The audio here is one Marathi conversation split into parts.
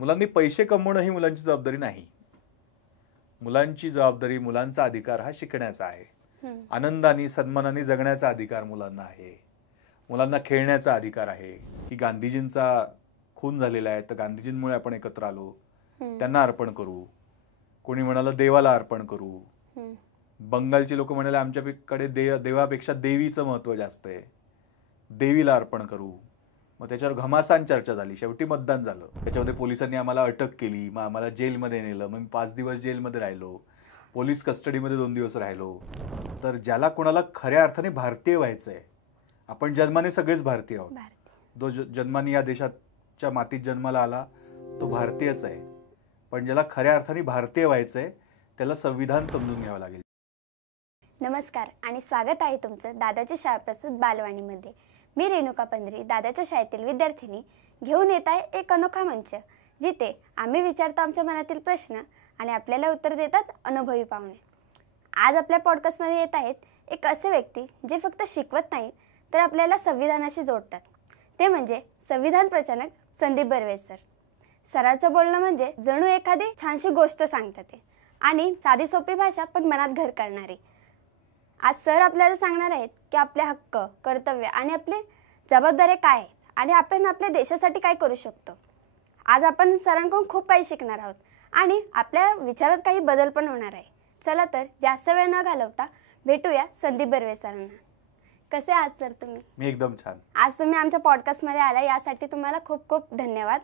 मुलांनी पैसे कमवणं ही मुलांची जबाबदारी नाही. मुलांची जबाबदारी, मुलांचा अधिकार हा शिकण्याचा आहे. आनंदाने सन्मानाने जगण्याचा अधिकार मुलांना आहे. मुलांना खेळण्याचा अधिकार आहे. की गांधीजींचा खून झालेला आहे तर गांधीजींमुळे आपण एकत्र आलो, त्यांना अर्पण करू. कोणी म्हणालं देवाला अर्पण करू. बंगालची लोक म्हणाले आमच्याकडे देवापेक्षा देवीचं महत्व जास्त आहे, देवीला अर्पण करू. मग त्याच्यावर घमासान चर्चा झाली. शेवटी मतदान झालं. त्याच्यामध्ये पोलिसांनी आम्हाला अटक केली, मग आम्हाला जेलमध्ये नेलं. मग मी 5 दिवस जेलमध्ये राहिलो, पोलीस कस्टडीमध्ये 2 दिवस राहिलो. तर ज्याला कोणाला खऱ्या अर्थाने भारतीय व्हायचंय, आपण जन्माने सगळेच भारतीय आहोत. जो जन्माने या देशाच्या मातीत जन्माला आला तो भारतीयच आहे. पण ज्याला खऱ्या अर्थाने भारतीय व्हायचंय त्याला संविधान समजून घ्यावं लागेल. नमस्कार आणि स्वागत आहे तुमचं दादाच्या शाळाप्रसूत बालवाणीमध्ये. मी रेणुका पंधरी, दादाच्या शाळेतील विद्यार्थिनी, घेऊन येत आहे एक अनोखा मंच, जिथे आम्ही विचारतो आमच्या मनातील प्रश्न आणि आपल्याला उत्तर देतात अनुभवी पाहुणे. आज आपल्या पॉडकास्टमध्ये येत आहेत एक असे व्यक्ती जे फक्त शिकवत नाहीत तर आपल्याला संविधानाशी जोडतात. ते म्हणजे संविधान प्रचारक संदीप बर्वे सर. सरांचं बोलणं म्हणजे जणू एखादी छानशी गोष्ट सांगतात ते, आणि साधी सोपी भाषा पण मनात घर करणारी. आज सर आपल्याला सांगणार आहेत की आपले हक्क, कर्तव्य आणि आपले जबाबदाऱ्या काय आहेत आणि आपण आपल्या देशासाठी काय करू शकतो. आज आपण सरांकडून खूप काही शिकणार आहोत आणि आपल्या विचारात काही बदल पण होणार आहे. चला तर जास्त वेळ न घालवता भेटूया संदीप बर्वे सरांना. कसे आहात सर तुम्ही? मी एकदम छान. आज तुम्ही आमच्या पॉडकास्टमध्ये आला यासाठी तुम्हाला खूप खूप धन्यवाद,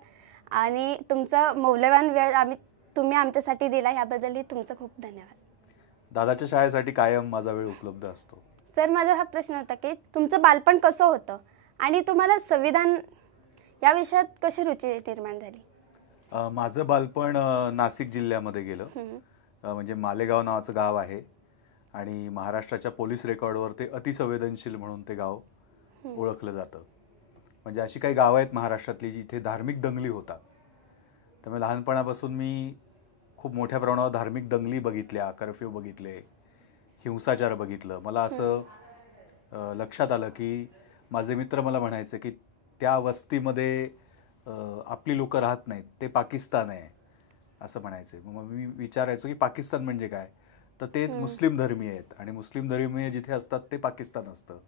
आणि तुमचा मौल्यवान वेळ तुम्ही आमच्यासाठी दिला याबद्दलही तुमचं खूप धन्यवाद. दादाच्या शाळेसाठी कायम माझा वेळ उपलब्ध असतो. सर, माझा हा प्रश्न होता की तुमचं बालपण कसं होतं आणि तुम्हाला संविधान या विषयात कशी रुची निर्माण झाली? माझं बालपण नाशिक जिल्ह्यामध्ये गेलं. म्हणजे मालेगाव नावाचं गाव आहे आणि महाराष्ट्राच्या पोलीस रेकॉर्डवर ते अतिसंवेदनशील म्हणून ते गाव ओळखलं जातं. म्हणजे अशी काही गावं आहेत महाराष्ट्रातली जिथे धार्मिक दंगली होतात. त्यामुळे लहानपणापासून मी खूप मोठ्या प्रमाणावर धार्मिक दंगली बघितल्या, कर्फ्यू बघितले, हिंसाचार बघितलं. मला असं लक्षात आलं की माझे मित्र मला म्हणायचे की त्या वस्तीमध्ये आपली लोकं राहत नाहीत, ते पाकिस्तान आहे असं म्हणायचे. मग मी विचारायचो की पाकिस्तान म्हणजे काय, तर ते मुस्लिम धर्मीय आहेत आणि मुस्लिम धर्मीय जिथे असतात ते पाकिस्तान असतं.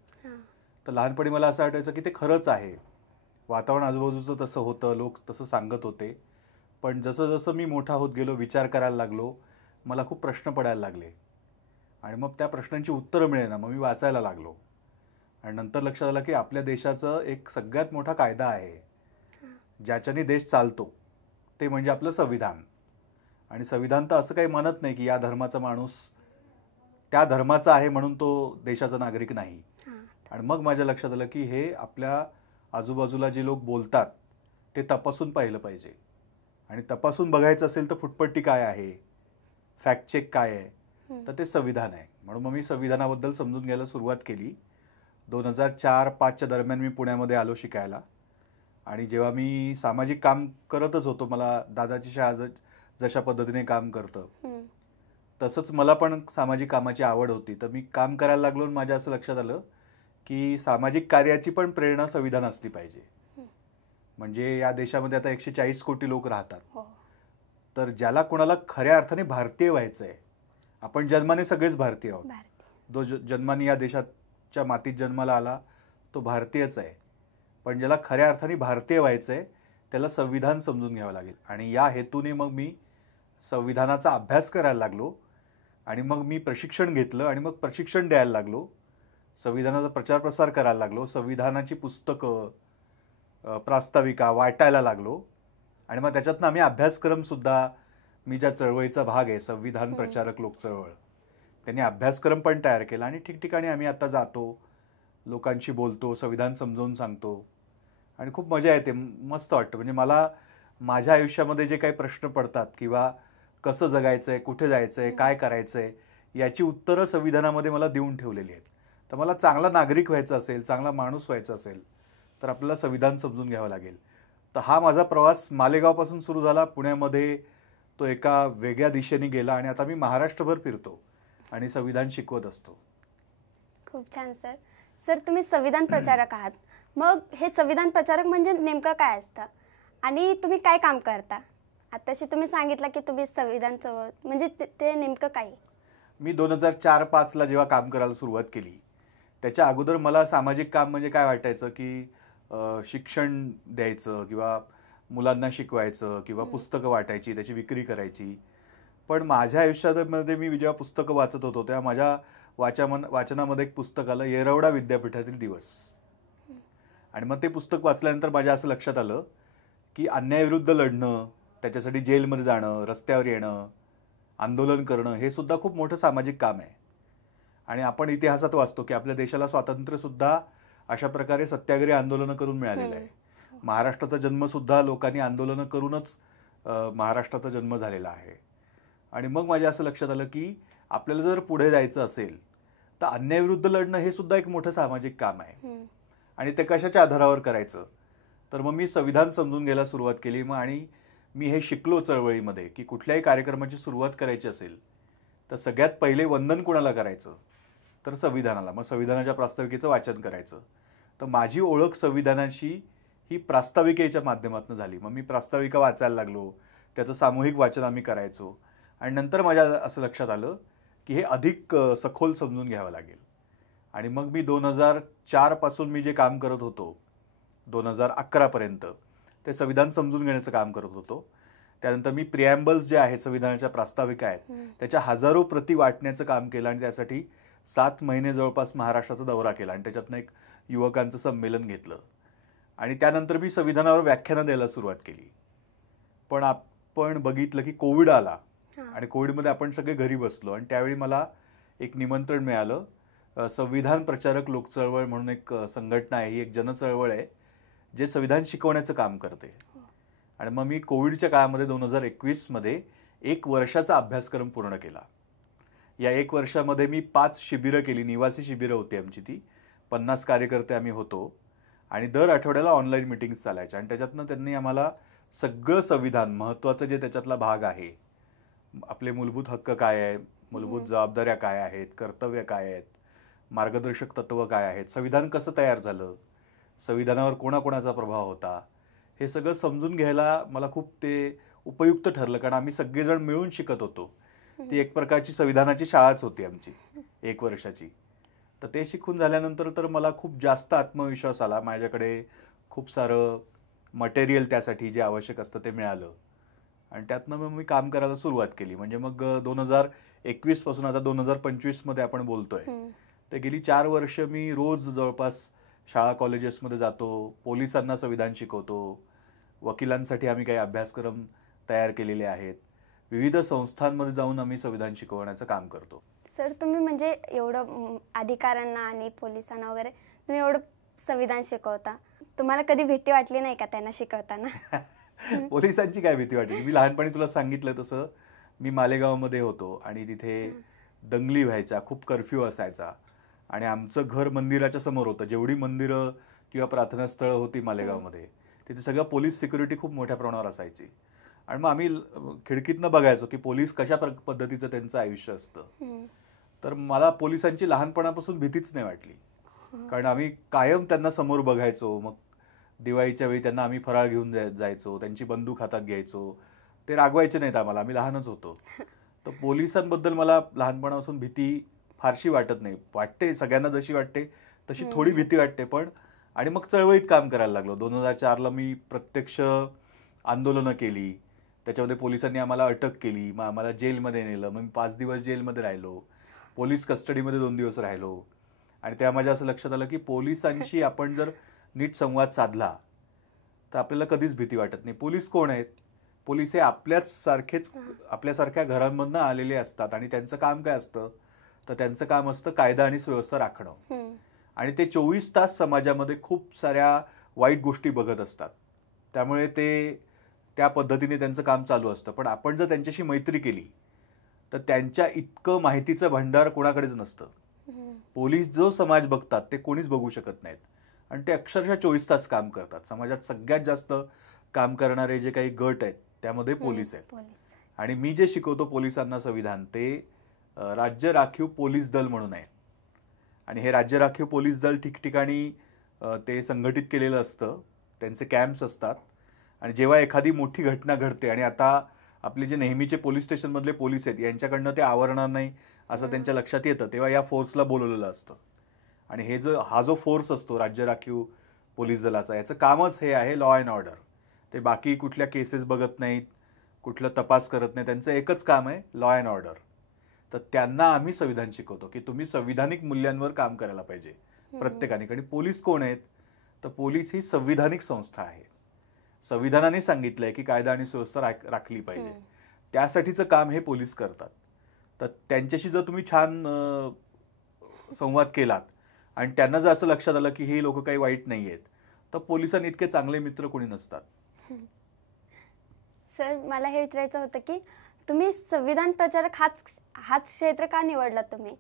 तर लहानपणी मला असं वाटायचं की ते खरंच आहे. वातावरण आजूबाजूचं तसं होतं, लोक तसं सांगत होते. पण जसं जसं मी मोठा होत गेलो, विचार करायला लागलो, मला खूप प्रश्न पडायला लागले आणि मग त्या प्रश्नांची उत्तरं मिळेना. मग मी वाचायला लागलो आणि नंतर लक्षात आलं की आपल्या देशाचं एक सगळ्यात मोठा कायदा आहे ज्याच्याने देश चालतो, ते म्हणजे आपलं संविधान. आणि संविधान तर असं काही म्हणत नाही की या धर्माचा माणूस त्या धर्माचा आहे म्हणून तो देशाचा नागरिक नाही. आणि मग माझ्या लक्षात आलं की हे आपल्या आजूबाजूला जे लोक बोलतात ते तपासून पाहिलं पाहिजे. आणि तपासून बघायचं असेल तर फुटपट्टी काय आहे, फॅक्ट चेक काय आहे, तर ते संविधान आहे. म्हणून मग मी संविधानाबद्दल समजून घ्यायला सुरुवात केली. 2004-05च्या दरम्यान मी पुण्यामध्ये आलो शिकायला. आणि जेव्हा मी सामाजिक काम करतच होतो, मला दादाची शाळा जशा पद्धतीने काम करतं तसंच मला पण सामाजिक कामाची आवड होती. तर मी काम करायला लागलो आणि माझ्या असं लक्षात आलं की सामाजिक कार्याची पण प्रेरणा संविधान असली पाहिजे. म्हणजे या देशामध्ये आता 140 कोटी लोक राहतात. तर ज्याला कोणाला खऱ्या अर्थाने भारतीय व्हायचंय, आपण जन्माने सगळेच भारतीय आहोत. जो जन्माने या देशाच्या मातीत जन्माला आला तो भारतीयच आहे. पण ज्याला खऱ्या अर्थाने भारतीय व्हायचंय त्याला संविधान समजून घ्यावं लागेल. आणि या हेतूने मग मी संविधानाचा अभ्यास करायला लागलो आणि मग मी प्रशिक्षण घेतलं आणि मग प्रशिक्षण द्यायला लागलो. संविधानाचा प्रचार प्रसार करायला लागलो. संविधानाची पुस्तकं, प्रास्ताविका वाटायला लागलो. आणि मग त्याच्यातनं आम्ही अभ्यासक्रमसुद्धा, मी ज्या चळवळीचा भाग आहे संविधान प्रचारक लोक चळवळ, त्यांनी अभ्यासक्रम पण तयार केला. आणि ठिकठिकाणी आम्ही आता जातो, लोकांशी बोलतो, संविधान समजावून सांगतो आणि खूप मजा येते, मस्त वाटतं. म्हणजे मला माझ्या आयुष्यामध्ये जे काही प्रश्न पडतात किंवा कसं जगायचंय, कुठे जायचंय, काय करायचंय, याची उत्तरं संविधानामध्ये मला देऊन ठेवलेली आहेत. तर मला चांगला नागरिक व्हायचं असेल, चांगला माणूस व्हायचं असेल तर आपल्याला संविधान समजून घ्यावं लागेल. तर हा माझा प्रवास मालेगावपासून सुरू झाला. पुण्यामध्ये तो एका वेगळ्या दिशेने गेला आणि आता मी महाराष्ट्रभर फिरतो आणि संविधान शिकवत असतो. खूप छान सर. सर, तुम्ही संविधान प्रचारक आहात. मग हे संविधान प्रचारक म्हणजे नेमकं काय असतं आणि तुम्ही काय काम करता आताशी तुम्ही सांगितलं की तुम्ही संविधान चळवळ म्हणजे ते नेमकं काय? मी 2004-05 जेव्हा काम करायला सुरुवात केली, त्याच्या अगोदर मला सामाजिक काम म्हणजे काय वाटायचं, की शिक्षण द्यायचं किंवा मुलांना शिकवायचं किंवा पुस्तकं वाटायची, त्याची विक्री करायची. पण माझ्या आयुष्यामध्ये मी जेव्हा पुस्तकं वाचत होतो, तेव्हा माझ्या वाचनामध्ये एक पुस्तक आलं, येरवडा विद्यापीठातील दिवस. आणि मग ते पुस्तक वाचल्यानंतर माझ्या असं लक्षात आलं, की अन्यायाविरुद्ध लढणं, त्याच्यासाठी जेलमध्ये जाणं, रस्त्यावर येणं, आंदोलन करणं हे सुद्धा खूप मोठं सामाजिक काम आहे. आणि आपण इतिहासात वाचतो की आपल्या देशाला स्वातंत्र्य सुद्धा अशा प्रकारे सत्याग्रही आंदोलनं करून मिळालेलं आहे. महाराष्ट्राचा जन्म सुद्धा लोकांनी आंदोलनं करूनच महाराष्ट्राचा जन्म झालेला आहे. आणि मग माझ्या असं लक्षात आलं की आपल्याला जर पुढे जायचं असेल तर अन्यायाविरुद्ध लढणं हे सुद्धा एक मोठं सामाजिक काम आहे. आणि ते कशाच्या आधारावर करायचं, तर मग मी संविधान समजून घ्यायला सुरुवात केली. मग आणि मी हे शिकलो चळवळीमध्ये की कुठल्याही कार्यक्रमाची सुरुवात करायची असेल तर सगळ्यात पहिले वंदन कोणाला करायचं, तर संविधानाला. मग संविधानाच्या प्रास्ताविकेचं वाचन करायचं. तर माझी ओळख संविधानाशी ही प्रास्ताविकेच्या माध्यमातून झाली. मग मी प्रास्ताविका वाचायला लागलो, त्याचं सामूहिक वाचन आम्ही करायचो. आणि नंतर माझ्या असं लक्षात आलं की हे अधिक सखोल समजून घ्यावं लागेल. आणि मग मी 2004 पासून मी जे काम करत होतो 2011 पर्यंत ते संविधान समजून घेण्याचं काम करत होतो. त्यानंतर मी प्रिॲम्बल्स जे आहेत, संविधानाच्या प्रास्ताविका आहेत, त्याच्या हजारो प्रती वाटण्याचं काम केलं. आणि त्यासाठी 7 महिने जवळपास महाराष्ट्राचा दौरा केला आणि त्याच्यातनं एक युवकांचं संमेलन घेतलं. आणि त्यानंतर मी संविधानावर व्याख्यानं द्यायला सुरुवात केली. पण आपण बघितलं की कोविड आला आणि कोविडमध्ये आपण सगळे घरी बसलो. आणि त्यावेळी मला एक निमंत्रण मिळालं. संविधान प्रचारक लोकचळवळ म्हणून एक संघटना आहे, ही एक जनचळवळ आहे जे संविधान शिकवण्याचं काम करते. आणि मग मी कोविडच्या काळामध्ये 2021 1 वर्षाचा अभ्यासक्रम पूर्ण केला. या 1 वर्षामध्ये मी 5 शिबिरं केली, निवासी शिबिरं होती आमची ती. 50 कार्यकर्ते आम्ही होतो आणि दर आठवड्याला ऑनलाईन मिटिंग्स चालायच्या. आणि त्याच्यातनं त्यांनी आम्हाला सगळं संविधान, महत्त्वाचं जे त्याच्यातला भाग आहे, आपले मूलभूत हक्क काय आहे, मूलभूत जबाबदाऱ्या काय आहेत, कर्तव्य काय आहेत, मार्गदर्शक तत्व काय आहेत, संविधान कसं तयार झालं, संविधानावर कोणाकोणाचा प्रभाव होता, हे सगळं समजून घ्यायला मला खूप ते उपयुक्त ठरलं. कारण आम्ही सगळेजण मिळून शिकत होतो. ती एक प्रकारची संविधानाची शाळाच होती आमची 1 वर्षाची. तर ते शिकून झाल्यानंतर तर मला खूप जास्त आत्मविश्वास आला. माझ्याकडे खूप सारं मटेरियल त्यासाठी जे आवश्यक असतं ते मिळालं. आणि त्यातनं मग मी काम करायला सुरुवात केली. म्हणजे मग 2021 पासून आता 2025 आपण बोलतोय, तर गेली 4 वर्ष मी रोज जवळपास शाळा कॉलेजेसमध्ये जातो, पोलिसांना संविधान शिकवतो, वकिलांसाठी आम्ही काही अभ्यासक्रम तयार केलेले आहेत, विविध संस्थांमध्ये जाऊन आम्ही संविधान शिकवण्याचं काम करतो. सर, तुम्ही म्हणजे एवढं अधिकाऱ्यांना आणि पोलिसांना वगैरे तुम्ही एवढं संविधान शिकवता, तुम्हाला कधी भीती वाटली नाही का त्यांना शिकवताना? पोलिसांची काय भीती वाटली? मी लहानपणी तुला सांगितलं तसं मी मालेगावमध्ये होतो आणि तिथे दंगली व्हायच्या, खूप कर्फ्यू असायचा. आणि आमचं घर मंदिराच्या समोर होतं. जेवढी मंदिरं किंवा प्रार्थनास्थळं होती मालेगावमध्ये, तिथे सगळं पोलीस सिक्युरिटी खूप मोठ्या प्रमाणावर असायची. आणि मग आम्ही खिडकीतनं बघायचो की पोलीस कशा पद्धतीचं त्यांचं आयुष्य असतं. तर मला पोलिसांची लहानपणापासून भीतीच नाही वाटली. कारण आम्ही कायम त्यांना समोर बघायचो. मग दिवाळीच्या वेळी त्यांना आम्ही फराळ घेऊन जायचो, त्यांची बंदूक हातात घ्यायचो. ते रागवायचे नाहीत आम्हाला, आम्ही लहानच होतो. तर पोलिसांबद्दल मला लहानपणापासून भीती फारशी वाटत नाही. वाटते सगळ्यांना जशी वाटते तशी थोडी भीती वाटते. पण आणि मग चळवळीत काम करायला लागलो. 2004 मी प्रत्यक्ष आंदोलनं केली. त्याच्यामध्ये पोलिसांनी आम्हाला अटक केली, मग आम्हाला जेलमध्ये नेलं. मग मी 5 दिवस जेलमध्ये राहिलो, पोलीस कस्टडीमध्ये 2 दिवस राहिलो. आणि तेव्हा माझ्या असं लक्षात आलं की पोलिसांशी आपण जर नीट संवाद साधला तर आपल्याला कधीच भीती वाटत नाही. पोलीस कोण आहेत? पोलीस हे आपल्यासारख्या घरांमधनं आलेले असतात. आणि त्यांचं काम काय असतं? तर त्यांचं काम असतं कायदा आणि सुव्यवस्था राखणं. आणि ते 24 तास समाजामध्ये खूप साऱ्या वाईट गोष्टी बघत असतात. त्यामुळे ते त्या पद्धतीने त्यांचं काम चालू असतं. पण आपण जर त्यांच्याशी मैत्री केली तर त्यांच्या इतकं माहितीचं भांडार कोणाकडेच नसतं. पोलीस जो समाज बघतात ते कोणीच बघू शकत नाहीत. आणि ते अक्षरशः 24 तास काम करतात. समाजात सगळ्यात जास्त काम करणारे जे काही गट आहेत त्यामध्ये पोलीस आहेत. आणि मी जे शिकवतो पोलिसांना संविधान, ते राज्य राखीव पोलीस दल म्हणून आहे. आणि हे राज्य राखीव पोलीस दल ठिकठिकाणी ते संघटित केलेलं असतं. त्यांचे कॅम्प्स असतात आणि जेव्हा एखादी मोठी घटना घडते आणि आता आपले जे नेहमीचे पोलीस स्टेशन मधले पोलीस आहेत यांच्याकडनं ते आवरणार नाही असं त्यांच्या लक्षात येतं, तेव्हा या फोर्सला बोलवलेलं असतं. आणि हा जो फोर्स असतो राज्य राखीव पोलीस दलाचा, याचं कामच हे आहे लॉ अँड ऑर्डर. ते बाकी कुठल्या केसेस बघत नाहीत, कुठलं तपास करत नाही, त्यांचं एकच काम आहे लॉ अँड ऑर्डर. तर त्यांना आम्ही संविधान शिकवतो की तुम्ही संविधानिक मूल्यांवर काम करायला पाहिजे प्रत्येकाने. आणि पोलीस कोण आहेत? तर पोलीस ही संविधानिक संस्था आहे. संविधानाने सांगितलंय की कायदा आणि सुव्यवस्था राखली पाहिजे, त्यासाठीचं काम हे पोलीस करतात. तर त्यांच्याशी जर तुम्ही छान संवाद केलात आणि त्यांना जर असं लक्षात आलं की हे लोक काही वाईट नाही आहेत, तर पोलिसांनी इतके चांगले मित्र कोणी नसतात. सर, मला हे विचारायचं होतं की तुम्ही संविधान प्रचारक हाच क्षेत्र का निवडला तुम्ही?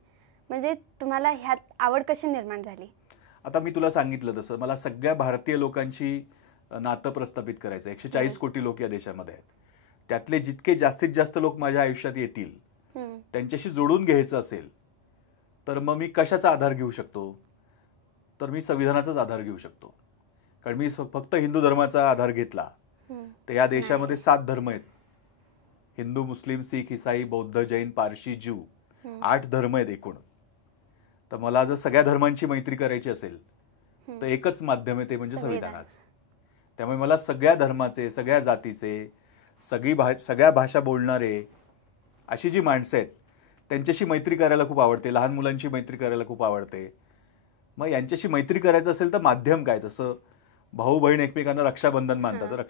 म्हणजे तुम्हाला ह्यात आवड कशी निर्माण झाली? आता मी तुला सांगितलं तसं मला सगळ्या भारतीय लोकांशी नातं प्रस्थापित करायचं. 140 कोटी लोक या देशामध्ये आहेत. त्यातले जितके जास्तीत जास्त लोक माझ्या आयुष्यात येतील त्यांच्याशी जोडून घ्यायचं असेल तर मग मी कशाचा आधार घेऊ शकतो? तर मी संविधानाचाच आधार घेऊ शकतो. कारण मी फक्त हिंदू धर्माचा आधार घेतला तर या देशामध्ये 7 धर्म आहेत. हिंदू, मुस्लिम, सीख, ईसाई, बौद्ध, जैन, पारशी, ज्यू, 8 धर्म आहेत एकूण. तर मला जर सगळ्या धर्मांची मैत्री करायची असेल तर एकच माध्यम आहे, ते म्हणजे संविधानाचं. त्यामुळे मला सगळ्या धर्माचे, सगळ्या जातीचे, सगळ्या भाषा बोलणारे अशी जी माणसं आहेत त्यांच्याशी मैत्री करायला खूप आवडते. लहान मुलांची मैत्री करायला खूप आवडते. मग यांच्याशी मैत्री करायचं असेल तर माध्यम काय? जसं भाऊ बहीण एकमेकांना रक्षाबंधन मानतात, तर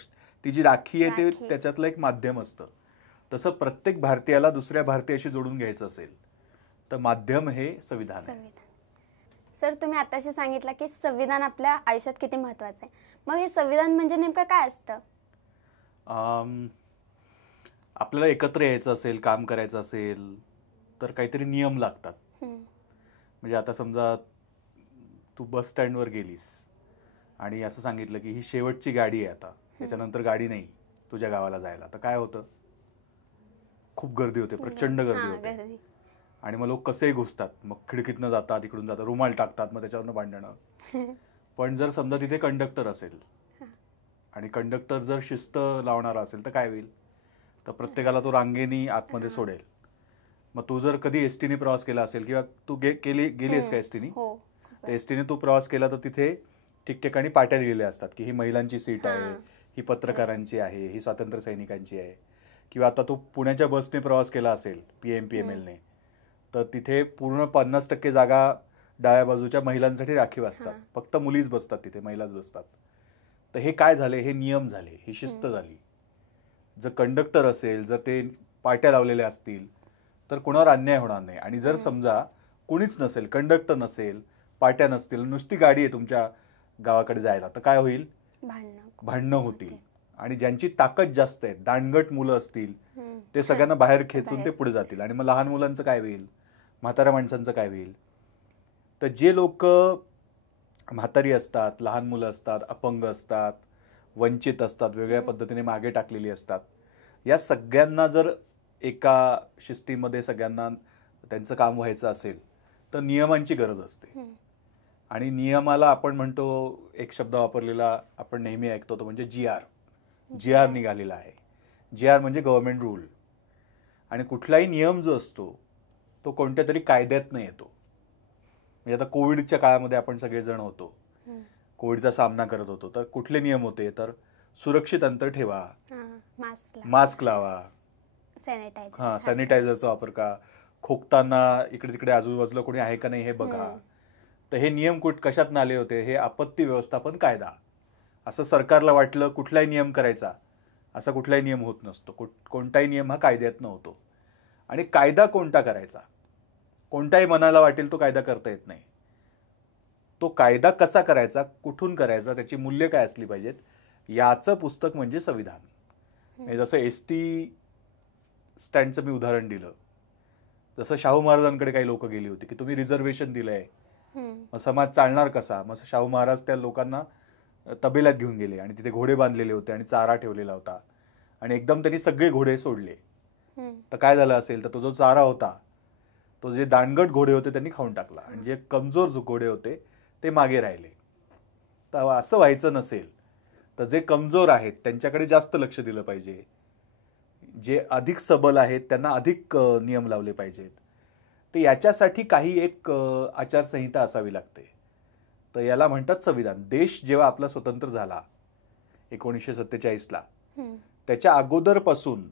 ती जी राखी आहे ते त्याच्यातलं एक माध्यम असतं. तसं प्रत्येक भारतीयाला दुसऱ्या भारतीयाशी जोडून घ्यायचं असेल तर माध्यम हे संविधान आहे. सर, तुम्ही आताशी सांगितलं की संविधान आपल्या आयुष्यात किती महत्वाचं आहे. मग हे संविधान म्हणजे नेमकं काय असतं? आपल्याला एकत्र यायचं असेल, काम करायचं असेल तर काहीतरी नियम लागतात. म्हणजे आता समजा तू बस स्टँडवर गेलीस आणि असं सांगितलं की ही शेवटची गाडी आहे, आता त्याच्यानंतर गाडी नाही तुझ्या गावाला जायला, तर काय होतं? खूप गर्दी होते, प्रचंड गर्दी होते. आणि मग लोक कसेही घुसतात, मग खिडकीतनं जातात, इकडून जातात, रुमाल टाकतात, मग त्याच्यावरनं भांडणं. पण जर समजा तिथे कंडक्टर असेल आणि कंडक्टर जर शिस्त लावणारा असेल तर काय होईल? तर प्रत्येकाला तो रांगेनी आतमध्ये सोडेल. मग तू जर कधी एसटीने प्रवास केला असेल किंवा तू गेलीस का एसटीने, तर एसटीने तू प्रवास केला तर तिथे ठिकठिकाणी पाट्या दिलेल्या असतात की ही महिलांची सीट आहे, ही पत्रकारांची आहे, ही स्वातंत्र्य सैनिकांची आहे. किंवा आता तू पुण्याच्या बसने प्रवास केला असेल PMPMLने, तर तिथे पूर्ण 50% जागा डाव्या बाजूच्या महिलांसाठी राखीव असतात. फक्त मुलीच बसतात तिथे, महिलाच बसतात. तर हे काय झाले? हे नियम झाले, ही शिस्त झाली. जर कंडक्टर असेल, जर ते पाट्या लावलेल्या असतील तर कोणावर अन्याय होणार नाही. आणि जर समजा कुणीच नसेल, कंडक्टर नसेल, पाट्या नसतील, नुसती गाडी आहे तुमच्या गावाकडे जायला, तर काय होईल? भांडणं होतील. आणि ज्यांची ताकद जास्त आहे, दांडगट मुलं असतील, ते सगळ्यांना बाहेर खेचून ते पुढे जातील. आणि मग लहान मुलांचं काय होईल? म्हाताऱ्या माणसांचं काय होईल? तर जे लोक म्हातारी असतात, लहान मुलं असतात, अपंग असतात, वंचित असतात, वेगळ्या पद्धतीने मागे टाकलेली असतात, या सगळ्यांना जर एका शिस्तीमध्ये सगळ्यांना त्यांचं काम व्हायचं असेल तर नियमांची गरज असते. आणि नियमाला आपण म्हणतो, एक शब्द वापरलेला आपण नेहमी ऐकतो तो म्हणजे GR निघालेला आहे. GR म्हणजे गव्हर्नमेंट रूल. आणि कुठलाही नियम जो असतो तो कोणत्या तरी कायद्यातनं येतो. म्हणजे आता कोविडच्या काळामध्ये आपण सगळेजण होतो, कोविडचा सामना करत होतो, तर कुठले नियम होते? तर सुरक्षित अंतर ठेवा, मास्क लावा, सॅनिटायझरचा वापर का, खोकताना इकडे तिकडे आजूबाजूला कोणी आहे का नाही हे बघा. तर हे नियम कशात आले होते? हे आपत्ती व्यवस्थापन कायदा. असं सरकारला वाटलं कुठलाही नियम करायचा, असा कुठलाही नियम होत नसतो. कोणताही नियम हा कायद्यातनं होतो. आणि कायदा कोणता करायचा? कोणताही मनाला वाटेल तो कायदा करता येत नाही. तो कायदा कसा करायचा, कुठून करायचा, त्याची मूल्य काय असली पाहिजेत, याचं पुस्तक म्हणजे संविधान. जसं ST स्टँडचं मी उदाहरण दिलं, जसं शाहू महाराजांकडे काही लोक गेली होती की तुम्ही रिझर्वेशन दिलंय, मग समाज चालणार कसा? मग शाहू महाराज त्या लोकांना तबेल्यात घेऊन गेले आणि तिथे घोडे बांधलेले होते आणि चारा ठेवलेला होता आणि एकदम त्यांनी सगळे घोडे सोडले. तर काय झालं असेल? तर तो जो चारा होता, तो जे दांडगट घोडे होते त्यांनी खाऊन टाकला आणि जे कमजोर घोडे होते ते मागे राहिले. तर असं व्हायचं नसेल तर जे कमजोर आहेत त्यांच्याकडे जास्त लक्ष दिलं पाहिजे, जे अधिक सबल आहेत त्यांना अधिक नियम लावले पाहिजेत. तर याच्यासाठी काही एक आचारसंहिता असावी लागते. तर याला म्हणतात संविधान. देश जेव्हा आपला स्वतंत्र झाला 1947ला, त्याच्या अगोदरपासून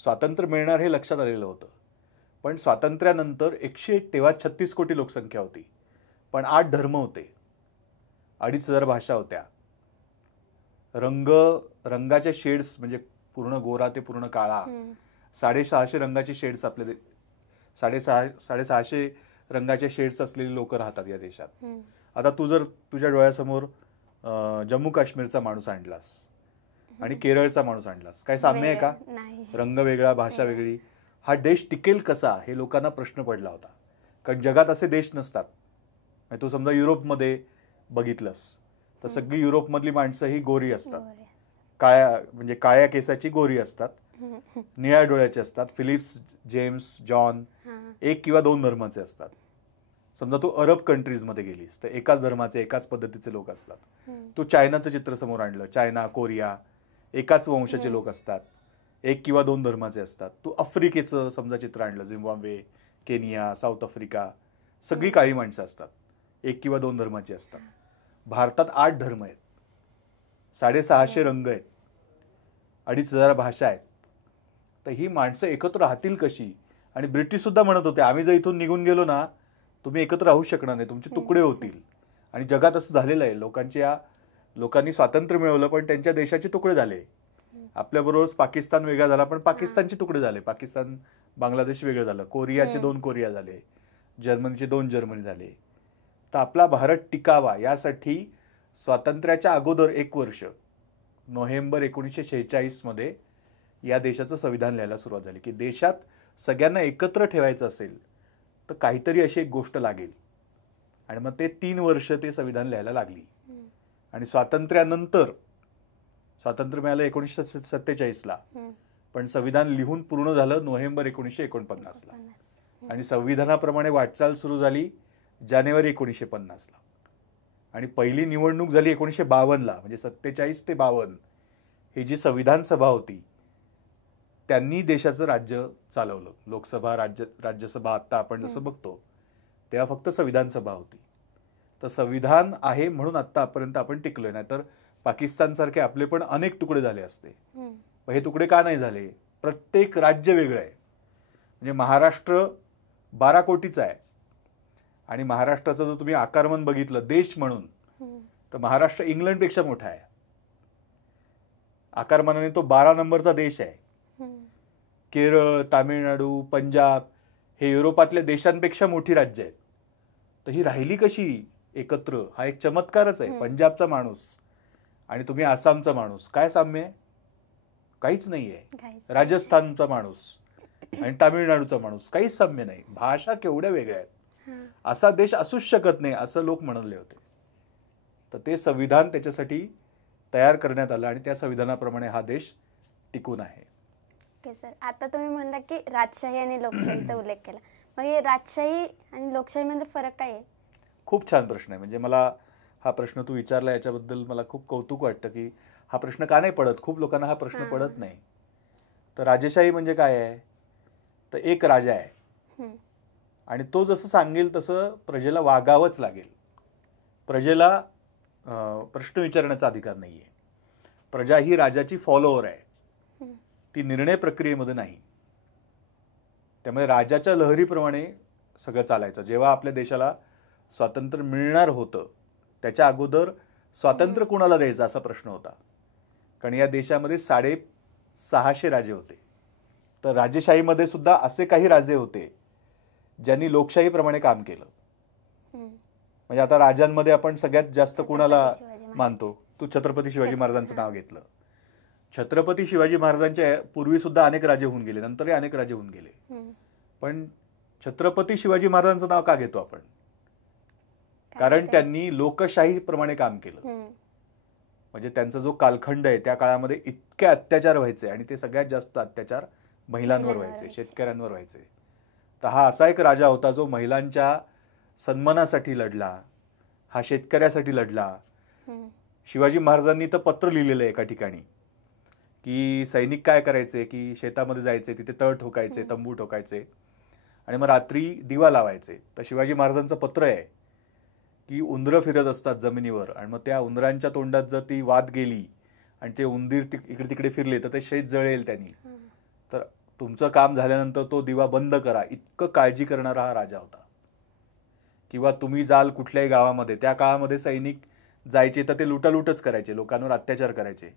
स्वातंत्र्य मिळणार हे लक्षात आलेलं होतं. पण स्वातंत्र्यानंतर तेव्हा 36 कोटी लोकसंख्या होती, पण 8 धर्म होते, 2,500 भाषा होत्या, रंगाचे शेड्स म्हणजे पूर्ण गोरा ते पूर्ण काळा, 650 रंगाचे शेड्स आपले 650 रंगाचे शेड्स असलेले लोक राहतात या देशात. आता तू जर तुझ्या डोळ्यासमोर जम्मू काश्मीरचा माणूस आणलास आणि केरळचा माणूस आणलास, काय साम्य आहे का? रंग वेगळा, भाषा वेगळी. हा देश टिकेल कसा हे लोकांना प्रश्न पडला होता. कारण जगात असे देश नसतात. तू समजा युरोपमध्ये बघितलंस तर सगळी युरोपमधली माणसं ही गोरी असतात, म्हणजे काळ्या केसाची गोरी असतात, निळ्या डोळ्याचे असतात. फिलिप्स, जेम्स, जॉन 1 किंवा 2 धर्माचे असतात. समजा तू अरब कंट्रीज मध्ये गेलीस तर एकाच धर्माचे, एकाच पद्धतीचे लोक असतात. तू चायनाचं चित्र समोर आणलं, चायना, कोरिया, एकाच वंशाचे लोक असतात, 1 किंवा 2 धर्माचे असतात. तू आफ्रिकेचं समजा चित्र आणलं, झिम्बाब्वे, केनिया, साऊथ आफ्रिका, सगळी काळी माणसं असतात, 1 किंवा 2 धर्माची असतात. भारतात 8 धर्म आहेत, 650 रंग आहेत, 2,500 भाषा आहेत. तर ही माणसं एकत्र राहतील कशी? आणि ब्रिटिश सुद्धा म्हणत होते, आम्ही जर इथून निघून गेलो ना, तुम्ही एकत्र राहू शकणार नाही, तुमचे तुकडे होतील. आणि जगात असं झालेलं आहे. लोकांनी स्वातंत्र्य मिळवलं पण त्यांच्या देशाचे तुकडे झाले. आपल्याबरोबरच पाकिस्तान वेगळा झाला पण पाकिस्तानचे तुकडे झाले. पाकिस्तान, बांगलादेश वेगळं झालं, कोरियाचे 2 कोरिया झाले, जर्मनीचे 2 जर्मनी झाले. तर आपला भारत टिकावा यासाठी स्वातंत्र्याच्या अगोदर 1 वर्ष, नोव्हेंबर 1946 मध्ये या देशाचं संविधान लिहायला सुरुवात झाली की देशात सगळ्यांना एकत्र ठेवायचं असेल तर काहीतरी अशी एक गोष्ट लागेल. आणि मग ते 3 वर्ष ते संविधान लिहायला लागली. आणि स्वातंत्र्यानंतर, स्वातंत्र्य मिळालं 1947ला, पण संविधान लिहून पूर्ण झालं नोव्हेंबर 1949ला. आणि संविधानाप्रमाणे वाटचाल सुरू झाली जानेवारी 1950ला. आणि पहिली निवडणूक झाली 1952ला, म्हणजे 47 ते 52 ही जी संविधान सभा होती त्यांनी देशाचं राज्य चालवलं. लोकसभा, राज्यसभा आता आपण जसं बघतो तेव्हा फक्त संविधान सभा होती. तर संविधान आहे म्हणून आतापर्यंत आपण टिकलोय. नाहीतर पाकिस्तान सारखे आपले पण अनेक तुकडे झाले असते. हे तुकडे का नाही झाले? प्रत्येक राज्य वेगळं आहे. म्हणजे महाराष्ट्र 12 कोटीचा आहे आणि महाराष्ट्राचं जर तुम्ही आकारमान बघितलं देश म्हणून तर महाराष्ट्र इंग्लंडपेक्षा मोठा आहे. आकारमानाने तो 12 नंबरचा देश आहे. केरळ, तामिळनाडू, पंजाब हे युरोपातल्या देशांपेक्षा मोठी राज्य आहेत. तर ही राहिली कशी एकत्र? हा एक चमत्कारच आहे. पंजाबचा माणूस आणि तुम्ही आसामचा माणूस, काय साम्य आहे? काहीच नाहीये. राजस्थानचा माणूस आणि तामिळनाडूचा माणूस, काहीच साम्य नाही. भाषा केवढ्या वेगळ्या आहेत. असा देश असूच शकत नाही असं लोक म्हणले होते. तर ते संविधान त्याच्यासाठी तयार करण्यात आलं आणि त्या संविधानाप्रमाणे हा देश टिकून आहे. ओके सर, आता तुम्ही म्हणला की राजशाही आणि लोकशाहीचा उल्लेख केला. मग हे राजशाही आणि लोकशाहीमध्ये फरक काय आहे? खूप छान प्रश्न आहे. म्हणजे मला हा प्रश्न तू विचारला याच्याबद्दल मला खूप कौतुक वाटतं की हा प्रश्न का नाही पडत. खूप लोकांना हा प्रश्न पडत नाही. तर राजेशाही म्हणजे काय आहे? तर एक राजा आहे आणि तो जसं सांगेल तसं प्रजेला वागावंच लागेल. प्रजेला प्रश्न विचारण्याचा अधिकार नाहीये. प्रजा ही राजाची फॉलोअर आहे, ती निर्णय प्रक्रियेमध्ये नाही. त्यामुळे राजाच्या लहरीप्रमाणे सगळं चालायचं. जेव्हा आपल्या देशाला स्वातंत्र्य मिळणार होतं त्याच्या अगोदर स्वातंत्र्य कोणाला द्यायचं असा प्रश्न होता. कारण या देशामध्ये 650 राजे होते. तर राजेशाहीमध्ये सुद्धा असे काही राजे होते ज्यांनी लोकशाहीप्रमाणे काम केलं. म्हणजे आता राजांमध्ये आपण सगळ्यात जास्त कोणाला मानतो? तू छत्रपती शिवाजी महाराजांचं नाव घेतलं. छत्रपती शिवाजी महाराजांच्या पूर्वी सुद्धा अनेक राजे होऊन गेले, नंतरही अनेक राजे होऊन गेले. पण छत्रपती शिवाजी महाराजांचं नाव का घेतो आपण? कारण त्यांनी लोकशाही प्रमाणे काम केलं. म्हणजे त्यांचा जो कालखंड आहे त्या काळामध्ये इतके अत्याचार व्हायचे आणि ते सगळ्यात जास्त अत्याचार महिलांवर व्हायचे, शेतकऱ्यांवर व्हायचे. तर हा असा एक राजा होता जो महिलांच्या सन्मानासाठी लढला, हा शेतकऱ्यासाठी लढला, शिवाजी महाराजांनी तर पत्र लिहिलेलं आहे एका ठिकाणी की सैनिक काय करायचे की शेतामध्ये जायचे, तिथे तळ ठोकायचे, तंबू ठोकायचे आणि मग रात्री दिवा लावायचे. तर शिवाजी महाराजांचं पत्र आहे की उंदरं फिरत असतात जमिनीवर आणि मग त्या उंदरांच्या तोंडात जर ती वात गेली आणि ते उंदीर इकडे तिकडे फिरले तर ते शेत जळेल त्यांनी. तर तुमचं काम झाल्यानंतर तो दिवा बंद करा, इतकं काळजी करणारा हा राजा होता. किंवा तुम्ही जाल कुठल्याही गावामध्ये, त्या काळामध्ये सैनिक जायचे तर ते लुटालूटच करायचे, लोकांवर अत्याचार करायचे.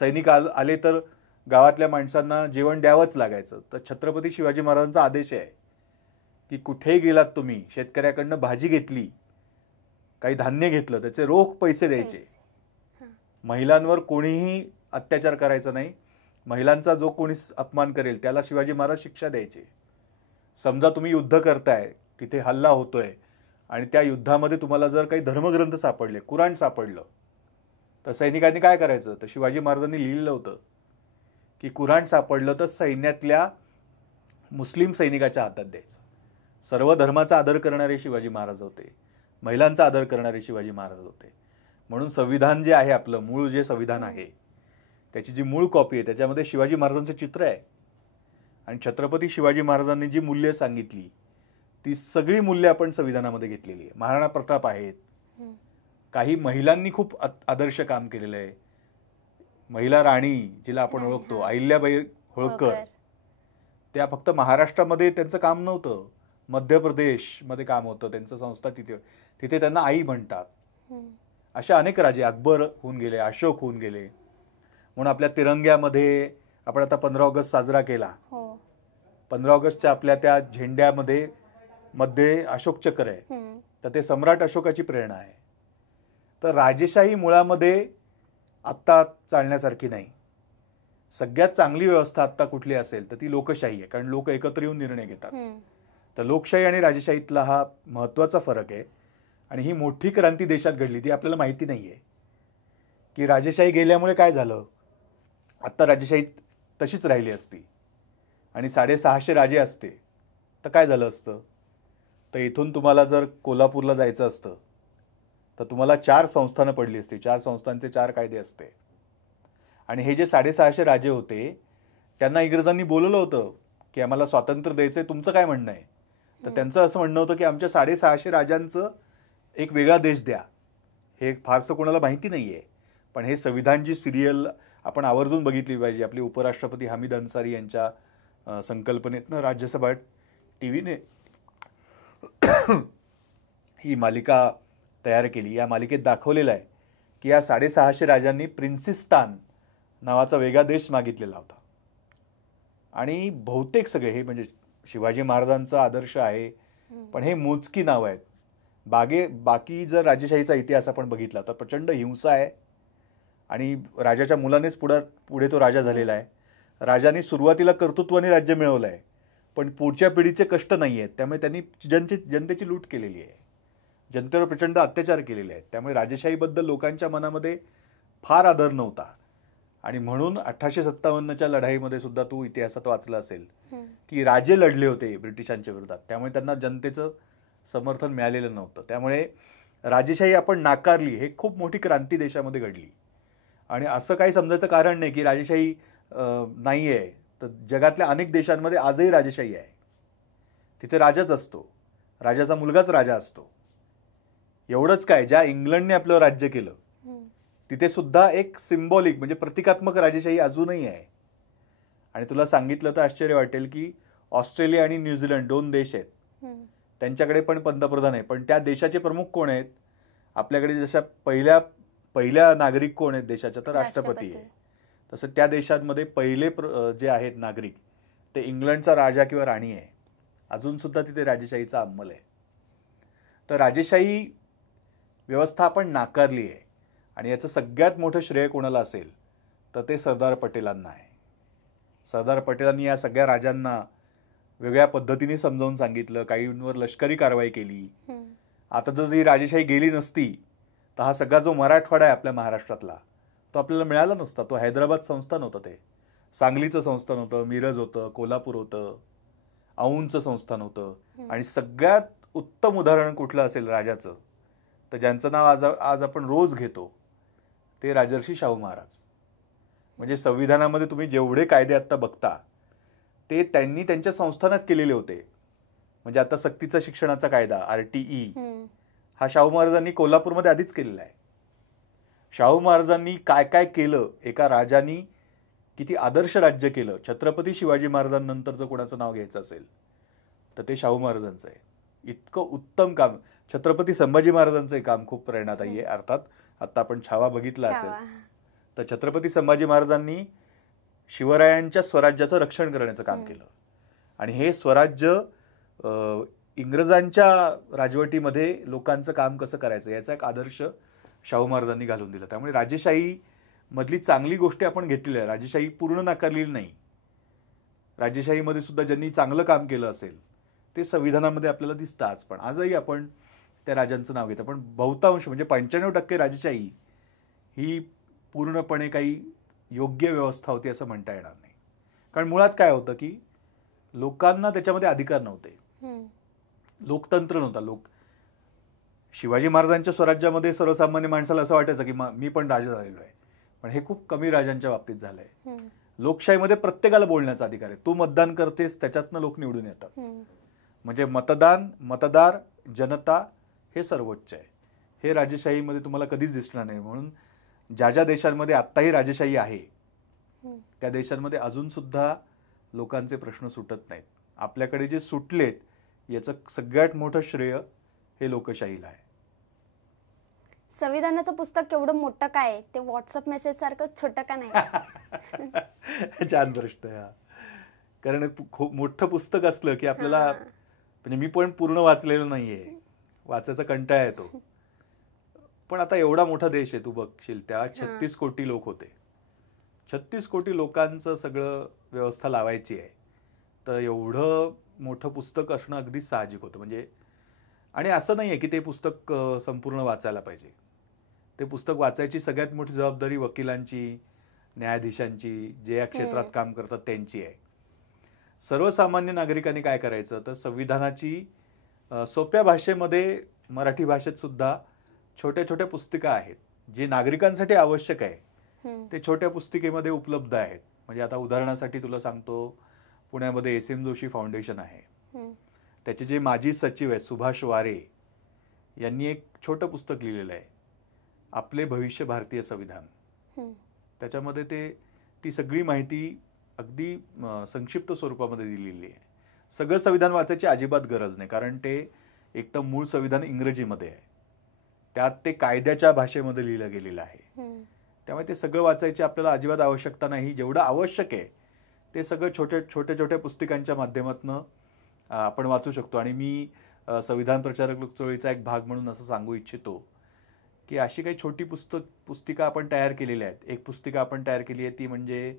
सैनिक आले तर गावातल्या माणसांना जेवण द्यावंच लागायचं. तर छत्रपती शिवाजी महाराजांचा आदेश आहे की कुठेही गेलात तुम्ही, शेतकऱ्याकडनं भाजी घेतली, काही धान्य घेतलं, त्याचे रोख पैसे द्यायचे. महिलांवर कोणीही अत्याचार करायचा नाही. महिलांचा जो कोणी अपमान करेल त्याला शिवाजी महाराज शिक्षा द्यायचे. समजा तुम्ही युद्ध करताय, तिथे हल्ला होतोय आणि त्या युद्धामध्ये तुम्हाला जर काही धर्मग्रंथ सापडले, कुराण सापडलं, तर सैनिकांनी काय करायचं? तर शिवाजी महाराजांनी लिहिलेलं होतं की कुराण सापडलं तर सैन्यातल्या मुस्लिम सैनिकाच्या हातात द्यायचं. सर्व धर्माचा आदर करणारे शिवाजी महाराज होते, महिलांचा आदर करणारे शिवाजी महाराज होते. म्हणून संविधान जे आहे आपलं, मूळ जे संविधान आहे, त्याची जी मूळ कॉपी आहे त्याच्यामध्ये शिवाजी महाराजांचं चित्र आहे. आणि छत्रपती शिवाजी महाराजांनी जी मूल्य सांगितली ती सगळी मूल्य आपण संविधानामध्ये घेतलेली आहे. महाराणा प्रताप आहेत, काही महिलांनी खूप आदर्श काम केलेलं आहे. महिला राणी जिला आपण ओळखतो, अहिल्याबाई होळकर, त्या फक्त महाराष्ट्रामध्ये त्यांचं काम नव्हतं, मध्य प्रदेशमध्ये काम होतं त्यांचं. संस्था तिथे त्यांना आई म्हणतात. अशा अनेक राजे, अकबर होऊन गेले, अशोक होऊन गेले. म्हणून आपल्या तिरंग्यामध्ये आपण आता 15 ऑगस्ट साजरा केला. 15 ऑगस्टच्या आपल्या त्या झेंड्यामध्ये मध्ये अशोक चक्र आहे, तर ते सम्राट अशोकाची प्रेरणा आहे. तर राजेशाही मुळामध्ये आत्ता चालण्यासारखी नाही. सगळ्यात चांगली व्यवस्था आत्ता कुठली असेल तर ती लोकशाही आहे, कारण लोक एकत्र येऊन निर्णय घेतात. तर लोकशाही आणि राजेशाहीतला हा महत्वाचा फरक आहे. आणि ही मोठी क्रांती देशात घडली, ती आपल्याला माहिती नाहीये की राजेशाही गेल्यामुळे काय झालं. आत्ता राजेशाही तशीच राहिली असती आणि 650 राजे असते तर काय झालं असतं. तर इथून तुम्हाला जर कोल्हापूरला जायचं असतं तर तुम्हाला 4 संस्थानं पडली असती, 4 संस्थांचे 4 कायदे असते. आणि हे जे 650 राजे होते त्यांना इंग्रजांनी बोलवलं होतं की आम्हाला स्वातंत्र्य द्यायचंय, तुमचं काय म्हणणं आहे. तर त्यांचं असं म्हणणं होतं की आमच्या 650 राजांचं एक वेगळा देश द्या. हे फारसं कोणाला माहिती नाहीये, पण हे संविधानची सिरियल आपण आवर्जून बघितली पाहिजे. आपले उपराष्ट्रपती हामिद अन्सारी यांच्या संकल्पनेतनं राज्यसभा टीव्हीने ही मालिका तयार केली. या मालिकेत दाखवलेलं आहे की या 650 राजांनी प्रिन्सिस्तान नावाचा वेगळा देश मागितलेला होता. आणि बहुतेक सगळे, हे म्हणजे शिवाजी महाराजांचा आदर्श आहे, पण हे मोजकी नाव आहेत. बाकी जर राजेशाहीचा इतिहास आपण बघितला तर प्रचंड हिंसा आहे आणि राजाच्या मुलानेच पुढे तो राजा झालेला आहे. राजाने सुरुवातीला कर्तृत्वाने राज्य मिळवलं आहे, पण पुढच्या पिढीचे कष्ट नाही आहेत. त्यामुळे त्यांनी जनतेची लूट केलेली आहे, जनतेवर प्रचंड अत्याचार केलेले आहेत. त्यामुळे राजेशाहीबद्दल लोकांच्या मनामध्ये फार आदर नव्हता. आणि म्हणून 1857च्या लढाईमध्ये सुद्धा तू इतिहासात वाचलं असेल की राजे लढले होते ब्रिटिशांच्या विरोधात, त्यामुळे त्यांना जनतेचं समर्थन मिळालेलं नव्हतं. त्यामुळे राजेशाही आपण नाकारली. हे खूप मोठी क्रांती देशामध्ये घडली. आणि असं काही समजायचं कारण नाही की राजेशाही नाही आहे. तर जगातल्या अनेक देशांमध्ये आजही राजेशाही आहे. तिथे राजाच असतो, राजाचा मुलगाच राजा असतो. एवढंच काय, ज्या इंग्लंडने आपलं राज्य केलं तिथे सुद्धा एक सिम्बॉलिक म्हणजे प्रतिकात्मक राजेशाही अजूनही आहे. आणि तुला सांगितलं तर आश्चर्य वाटेल की ऑस्ट्रेलिया आणि न्यूझीलंड 2 देश आहेत, त्यांच्याकडे पण पंतप्रधान आहे, पण त्या देशाचे प्रमुख कोण आहेत. आपल्याकडे जशा पहिल्या नागरिक कोण आहेत देशाच्या, तर राष्ट्रपती आहे. तसं त्या देशांमध्ये पहिले जे आहेत नागरिक ते इंग्लंडचा राजा किंवा राणी आहे. अजून सुद्धा तिथे राजेशाहीचा अंमल आहे. तर राजेशाही व्यवस्था आपण नाकारली आहे. आणि याचं सगळ्यात मोठं श्रेय कोणाला असेल तर ते सरदार पटेलांना आहे. सरदार पटेलांनी या सगळ्या राजांना वेगळ्या पद्धतीने समजावून सांगितलं, काहींवर लष्करी कारवाई केली. आता जर ही राजेशाही गेली नसती तर हा सगळा जो मराठवाडा आहे आपल्या महाराष्ट्रातला तो आपल्याला मिळाला नसता. तो हैदराबाद संस्थान होतं, ते सांगलीचं संस्थान होतं, मिरज होतं, कोल्हापूर होतं, औंधचं संस्थान होतं. आणि सगळ्यात उत्तम उदाहरण कुठलं असेल राजाचं, तर ज्यांचं नाव आज आपण रोज घेतो ते राजर्षी शाहू महाराज. म्हणजे संविधानामध्ये तुम्ही जेवढे कायदे आता बघता ते त्यांनी त्यांच्या संस्थानात केलेले होते. म्हणजे आता सक्तीचा शिक्षणाचा कायदा RTE हा शाहू महाराजांनी कोल्हापूरमध्ये आधीच केलेला आहे. शाहू महाराजांनी काय काय केलं, एका राजांनी किती आदर्श राज्य केलं. छत्रपती शिवाजी महाराजांनंतर जर कोणाचं नाव घ्यायचं असेल तर ते शाहू महाराजांचं आहे. इतकं उत्तम काम. छत्रपती संभाजी महाराजांचं काम खूप प्रेरणादायी आहे. अर्थात आता आपण छावा बघितला असेल तर छत्रपती संभाजी महाराजांनी शिवरायांच्या स्वराज्याचं रक्षण करण्याचं काम केलं आणि हे स्वराज्य इंग्रजांच्या राजवटीमध्ये लोकांचं काम कसं करायचं याचा एक आदर्श शाहू महाराजांनी घालून दिला. त्यामुळे राजेशाही मधली चांगली गोष्टी आपण घेतलेल्या आहे. राजेशाही पूर्ण नाकारलेली नाही. राजेशाहीमध्ये सुद्धा ज्यांनी चांगलं काम केलं असेल ते संविधानामध्ये आपल्याला दिसतं आज पण. आजही आपण त्या राजांचं नाव घेतो. पण बहुतांश म्हणजे 95% राजेशाही ही पूर्णपणे काही योग्य व्यवस्था होती असं म्हणता येणार नाही. कारण मुळात काय होतं की लोकांना त्याच्यामध्ये अधिकार नव्हते. लोकतंत्र नव्हता. शिवाजी महाराजांच्या स्वराज्यामध्ये सर्वसामान्य माणसाला असं वाटायचं की मी पण राजा झालेलो आहे. पण हे खूप कमी राजांच्या बाबतीत झालंय. लोकशाहीमध्ये प्रत्येकाला बोलण्याचा अधिकार आहे. तू मतदान करतेस त्याच्यातनं लोक निवडून येतात. म्हणजे मतदार जनता हे सर्वोच्च आहे. हे राजेशाहीमध्ये तुम्हाला कधीच दिसणार नाही. म्हणून ज्या ज्या देशांमध्ये आत्ताही राजेशाही आहे त्या देशांमध्ये अजून सुद्धा लोकांचे प्रश्न सुटत नाहीत. आपल्याकडे जे सुटलेत याचं सगळ्यात मोठं श्रेय हे लोकशाहीला आहे. संविधानाचं पुस्तक केवढं मोठं काय ते व्हॉट्सअप मेसेज सारखं छोटं का नाही? छान प्रश्न आहे हा. कारण खूप मोठं पुस्तक असलं की आपल्याला म्हणजे मी पण पूर्ण वाचलेलं नाहीये. वाचायचा कंटाळा येतो. पण आता एवढा मोठा देश आहे. तू बघशील त्या 36 कोटी लोक होते. 36 कोटी लोकांचं सगळं व्यवस्था लावायची आहे. तर एवढं मोठं पुस्तक असणं अगदी साहजिक होतं. म्हणजे आणि असं नाहीये की ते पुस्तक संपूर्ण वाचायला पाहिजे. ते पुस्तक वाचायची सगळ्यात मोठी जबाबदारी वकिलांची, न्यायाधीशांची, जे या क्षेत्रात काम करतात त्यांची आहे. सर्वसामान्य नागरिकांनी काय करायचं तर संविधानाची सोप्या भाषेमध्ये मराठी भाषेत सुद्धा छोट्या छोट्या पुस्तिका आहेत जे नागरिकांसाठी आवश्यक आहे. ते छोट्या पुस्तिकेमध्ये उपलब्ध आहेत. म्हणजे आता उदाहरणासाठी तुला सांगतो, पुण्यामध्ये SM जोशी फाउंडेशन आहे. त्याचे जे माजी सचिव आहेत सुभाष वारे यांनी एक छोटं पुस्तक लिहिलेलं आहे, आपले भविष्य भारतीय संविधान. त्याच्यामध्ये ती सगळी माहिती अगदी संक्षिप्त स्वरूपामध्ये दिलेली आहे. सगळं संविधान वाचायची अजिबात गरज नाही. कारण ते एकदम मूळ संविधान इंग्रजीमध्ये आहे. त्यात ते कायद्याच्या भाषेमध्ये लिहिलं गेलेलं आहे. त्यामुळे ते सगळं वाचायची आपल्याला अजिबात आवश्यकता नाही. जेवढं आवश्यक आहे ते सगळं छोट्या छोट्या पुस्तिकांच्या माध्यमातून आपण वाचू शकतो. आणि मी संविधान प्रचारक लोकचळवळीचा एक भाग म्हणून असं सांगू इच्छितो की अशी काही छोटी पुस्तिका आपण तयार केलेल्या आहेत. एक पुस्तिका आपण तयार केली आहे ती म्हणजे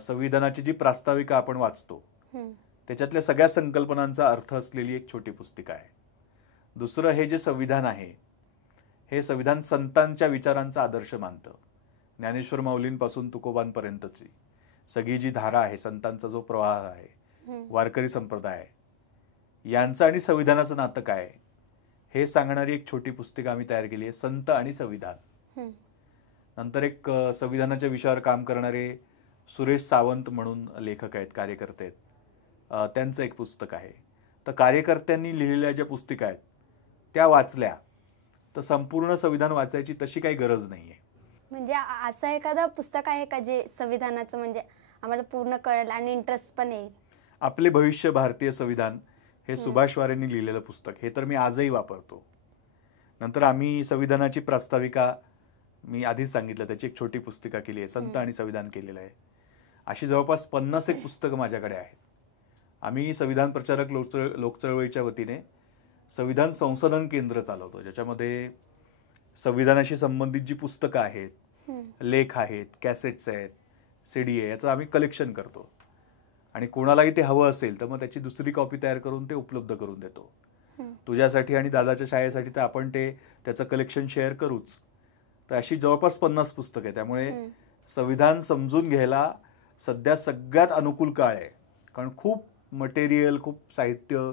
संविधानाची जी प्रास्ताविका आपण वाचतो त्याच्यातल्या सगळ्या संकल्पनांचा अर्थ असलेली एक छोटी पुस्तिका आहे. दुसरं, हे जे संविधान आहे हे संविधान संतांच्या विचारांचा आदर्श मानतं. ज्ञानेश्वर माऊलींपासून तुकोबांपर्यंतची सगळी जी धारा आहे, संतांचा जो प्रवाह आहे, वारकरी संप्रदाय यांचं आणि संविधानाचं नातं काय हे सांगणारी एक छोटी पुस्तिका आम्ही तयार केली आहे, संत आणि संविधान. नंतर एक संविधानाच्या विषयावर काम करणारे सुरेश सावंत म्हणून लेखक आहेत, कार्यकर्ते आहेत, त्यांचं एक पुस्तक आहे. तर कार्यकर्त्यांनी लिहिलेल्या ज्या पुस्तिका आहेत त्या वाचल्या तर संपूर्ण संविधान वाचायची तशी काही गरज नाहीये. म्हणजे असं एखादं पुस्तक आहे का जे संविधानाचं म्हणजे आम्हाला पूर्ण कळेल आणि इंटरेस्ट पण येईल? आपले भविष्य भारतीय संविधान हे सुभाष वारेंनी लिहिलेलं पुस्तक, हे तर मी आजही वापरतो. नंतर आम्ही संविधानाची प्रास्ताविका, मी आधीच सांगितलं, त्याची एक छोटी पुस्तिका केली आहे, संत आणि संविधान केलेलं आहे. अशी जवळपास 50 एक पुस्तकं माझ्याकडे आहेत. आम्ही संविधान प्रचारक लोकचळवळीच्या वतीने संविधान संशोधन केंद्र चालवतो, ज्याच्यामध्ये संविधानाशी संबंधित जी पुस्तकं आहेत, लेख आहेत, कॅसेट्स आहेत, CD आहे, याचं आम्ही कलेक्शन करतो. आणि कोणालाही ते हवं असेल तर मग त्याची दुसरी कॉपी तयार करून ते उपलब्ध करून देतो. तुझ्यासाठी आणि दादाच्या शाळेसाठी तर आपण त्याचं कलेक्शन शेअर करूच. तर अशी जवळपास 50 पुस्तकं आहे. त्यामुळे संविधान समजून घ्यायला सध्या सगळ्यात अनुकूल काळ आहे. कारण खूप मटेरियल, खूप साहित्य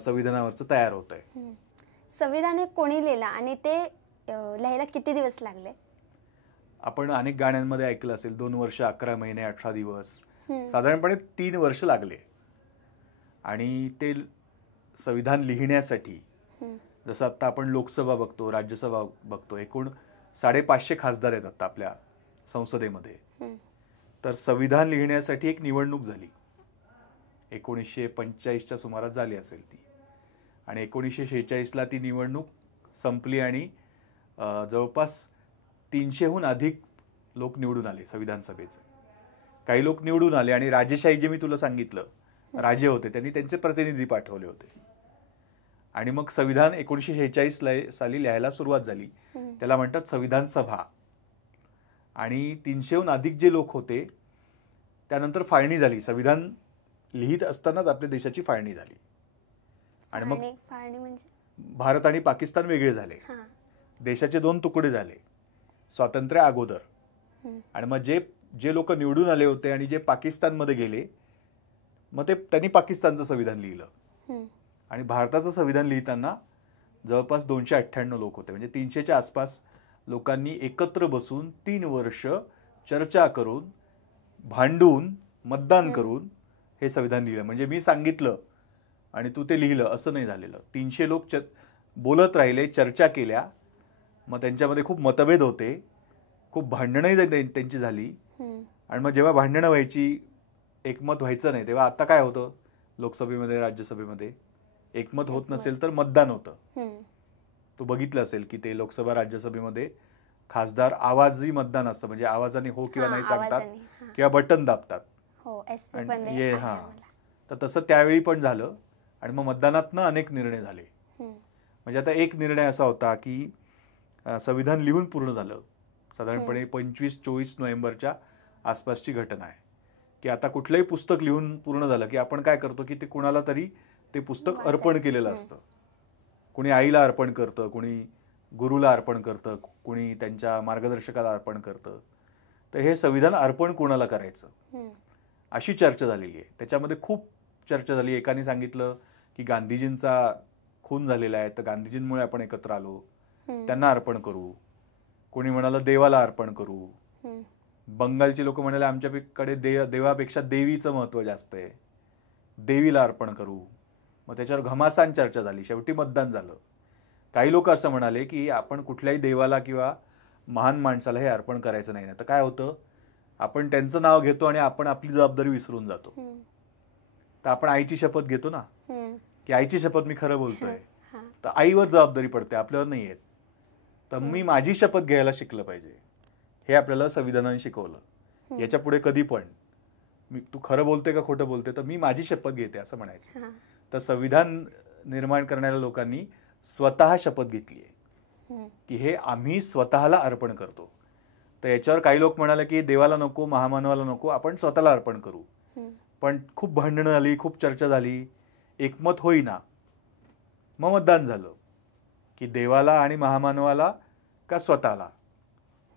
संविधानावरचं तयार होत आहे. संविधान कोणी लिहिलं आणि ते लिहायला किती दिवस लागले? आपण अनेक गाण्यांमध्ये ऐकलं असेल 2 वर्ष 11 महिने 18 दिवस, हम्म. साधारणपणे 3 वर्ष लागले. आणि ते संविधान लिहिण्यासाठी हम्म. जसं आता आपण लोकसभा बघतो, राज्यसभा बघतो, एकूण 550 खासदार आहेत आता आपल्या संसदेमध्ये. हम्म. तर संविधान लिहिण्यासाठी एक निवडणूक झाली 1945च्या सुमारास झाली असेल ती. आणि 1946ला ती निवडणूक संपली आणि जवळपास 300हून अधिक लोक निवडून आले संविधान सभेचे. काही लोक निवडून आले आणि राजेशाही जे मी तुला सांगितलं, राजे होते, त्यांनी त्यांचे प्रतिनिधी पाठवले होते. आणि मग संविधान 1946 साली लिहायला सुरुवात झाली. त्याला म्हणतात संविधान सभा. आणि 300हून अधिक जे लोक होते, त्यानंतर फाळणी झाली. संविधान लिहित असतानाच आपल्या देशाची फाळणी झाली. आणि मग फाळणी म्हणजे भारत आणि पाकिस्तान वेगळे झाले. देशाचे 2 तुकडे झाले स्वातंत्र्य अगोदर. आणि मग जे लोक निवडून आले होते आणि जे पाकिस्तानमध्ये गेले, मग त्यांनी पाकिस्तानचं संविधान लिहिलं. आणि भारताचं संविधान लिहिताना जवळपास 298 लोक होते. म्हणजे 300च्या आसपास लोकांनी एकत्र बसून 3 वर्ष चर्चा करून, भांडून, मतदान करून हे संविधान लिहिलं. म्हणजे मी सांगितलं आणि तू ते लिहिलं असं नाही झालेलं. 300 लोक बोलत राहिले, चर्चा केल्या. मग त्यांच्यामध्ये खूप मतभेद होते, खूप भांडणंही त्यांची झाली. आणि मग जेव्हा भांडणं व्हायची, एकमत व्हायचं नाही, तेव्हा आता काय होतं लोकसभेमध्ये, राज्यसभेमध्ये एकमत होत नसेल तर मतदान होतं. तू बघितलं असेल की ते लोकसभा राज्यसभेमध्ये खासदार आवाजी मतदान असतं. म्हणजे आवाजाने हो किंवा नाही सांगतात किंवा बटन दाबतात. तर तसं त्यावेळी पण झालं. आणि मग मतदानातनं अनेक निर्णय झाले. म्हणजे आता एक निर्णय असा होता की संविधान लिहून पूर्ण झालं. साधारणपणे 25-24 नोव्हेंबरच्या आसपासची घटना आहे की आता कुठलंही पुस्तक लिहून पूर्ण झालं की आपण काय करतो की ते कुणाला तरी ते पुस्तक अर्पण केलेलं असतं. कुणी आईला अर्पण करतं, कुणी गुरुला अर्पण करतं, कुणी त्यांच्या मार्गदर्शकाला अर्पण करतं. तर हे संविधान अर्पण कोणाला करायचं अशी चर्चा झालेली आहे. त्याच्यामध्ये खूप चर्चा झाली. एकाने सांगितलं की गांधीजींचा खून झालेला आहे, तर गांधीजींमुळे आपण एकत्र आलो, त्यांना अर्पण करू. कोणी म्हणालं देवाला अर्पण करू. बंगालची लोक म्हणाले आमच्याकडे देवापेक्षा देवीचं महत्व जास्त आहे, देवीला अर्पण करू. मग त्याच्यावर घमासान चर्चा झाली. शेवटी मतदान झालं. काही लोक असं म्हणाले की आपण कुठल्याही देवाला किंवा महान माणसाला हे अर्पण करायचं नाही. तर काय होतं, आपण त्यांचं नाव घेतो आणि आपण आपली जबाबदारी विसरून जातो. तर आपण आईची शपथ घेतो ना की आईची शपथ मी खरं बोलतोय, तर आईवर जबाबदारी पडते, आपल्यावर नाही येत. तर मी माझी शपथ घ्यायला शिकलं पाहिजे, हे आपल्याला संविधानाने शिकवलं. याच्या पुढे कधी पण तू खरं बोलते का खोटं बोलते, तर मी माझी शपथ घेते असं म्हणायचं. तर संविधान निर्माण करणाऱ्या लोकांनी स्वतः शपथ घेतली आहे की हे आम्ही स्वतःला अर्पण करतो. तर याच्यावर काही लोक म्हणाले की देवाला नको, महामानवाला नको, आपण स्वतःला अर्पण करू. पण खूप भांडणं झाली, खूप चर्चा झाली, एकमत होईना. मग मतदान झालं की देवाला आणि महामानवाला का स्वतःला.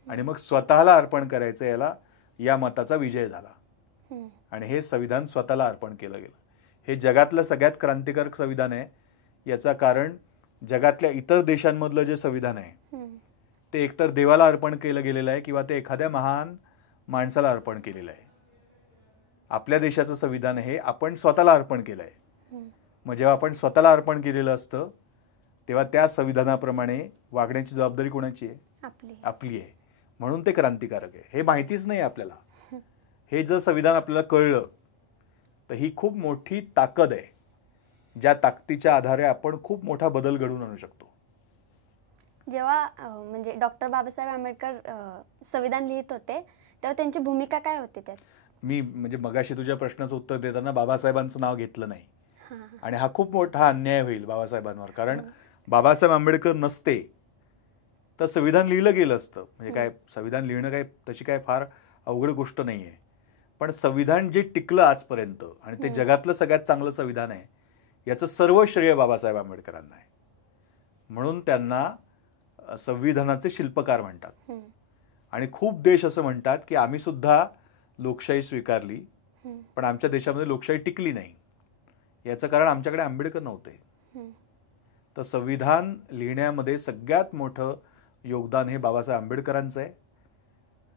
आणि मग स्वतःला अर्पण करायचं, या मताचा विजय झाला. आणि हे संविधान स्वतःला अर्पण केलं गेलं. हे जगातलं सगळ्यात क्रांतिकारक संविधान आहे. याचं कारण जगातल्या इतर देशांमधलं जे संविधान आहे ते एकतर देवाला अर्पण केलं गेलेलं आहे किंवा ते एखाद्या महान माणसाला अर्पण केलेलं आहे. आपल्या देशाचं संविधान हे आपण स्वतःला अर्पण केलं आहे. मग जेव्हा आपण स्वतःला अर्पण केलेलं असतं तेव्हा त्या संविधानाप्रमाणे वागण्याची जबाबदारी कोणाची आहे? आपली आहे. म्हणून ते क्रांतिकारक आहे. हे माहितीच नाही आपल्याला. हे जर संविधान आपल्याला कळलं तर ही खूप मोठी ताकद आहे, ज्या ताकदीच्या आधारे आपण खूप मोठा बदल घडवून आणू शकतो. जेव्हा म्हणजे डॉक्टर बाबासाहेब आंबेडकर संविधान लिहित होते तेव्हा त्यांची भूमिका काय होती त्यात? मी म्हणजे मगाशी तुझ्या प्रश्नाचं उत्तर देताना बाबासाहेबांचं नाव घेतलं नाही. आणि हा खूप मोठा अन्याय होईल बाबासाहेबांवर. कारण बाबासाहेब आंबेडकर नसते तर संविधान लिहिलं गेलं असतं. म्हणजे काय, संविधान लिहिणं काय तशी काय फार अवघड गोष्ट नाही आहे. पण संविधान जे टिकलं आजपर्यंत आणि ते जगातलं सगळ्यात चांगलं संविधान आहे, याचं सर्व श्रेय बाबासाहेब आंबेडकरांना आहे. म्हणून त्यांना संविधानाचे शिल्पकार म्हणतात. आणि खूप देश असं म्हणतात की आम्ही सुद्धा लोकशाही स्वीकारली, पण आमच्या देशामध्ये लोकशाही टिकली नाही. याचं कारण आमच्याकडे आंबेडकर नव्हते. तर संविधान लिहिण्यामध्ये सगळ्यात मोठं योगदान हे बाबासाहेब आंबेडकरांचं आहे.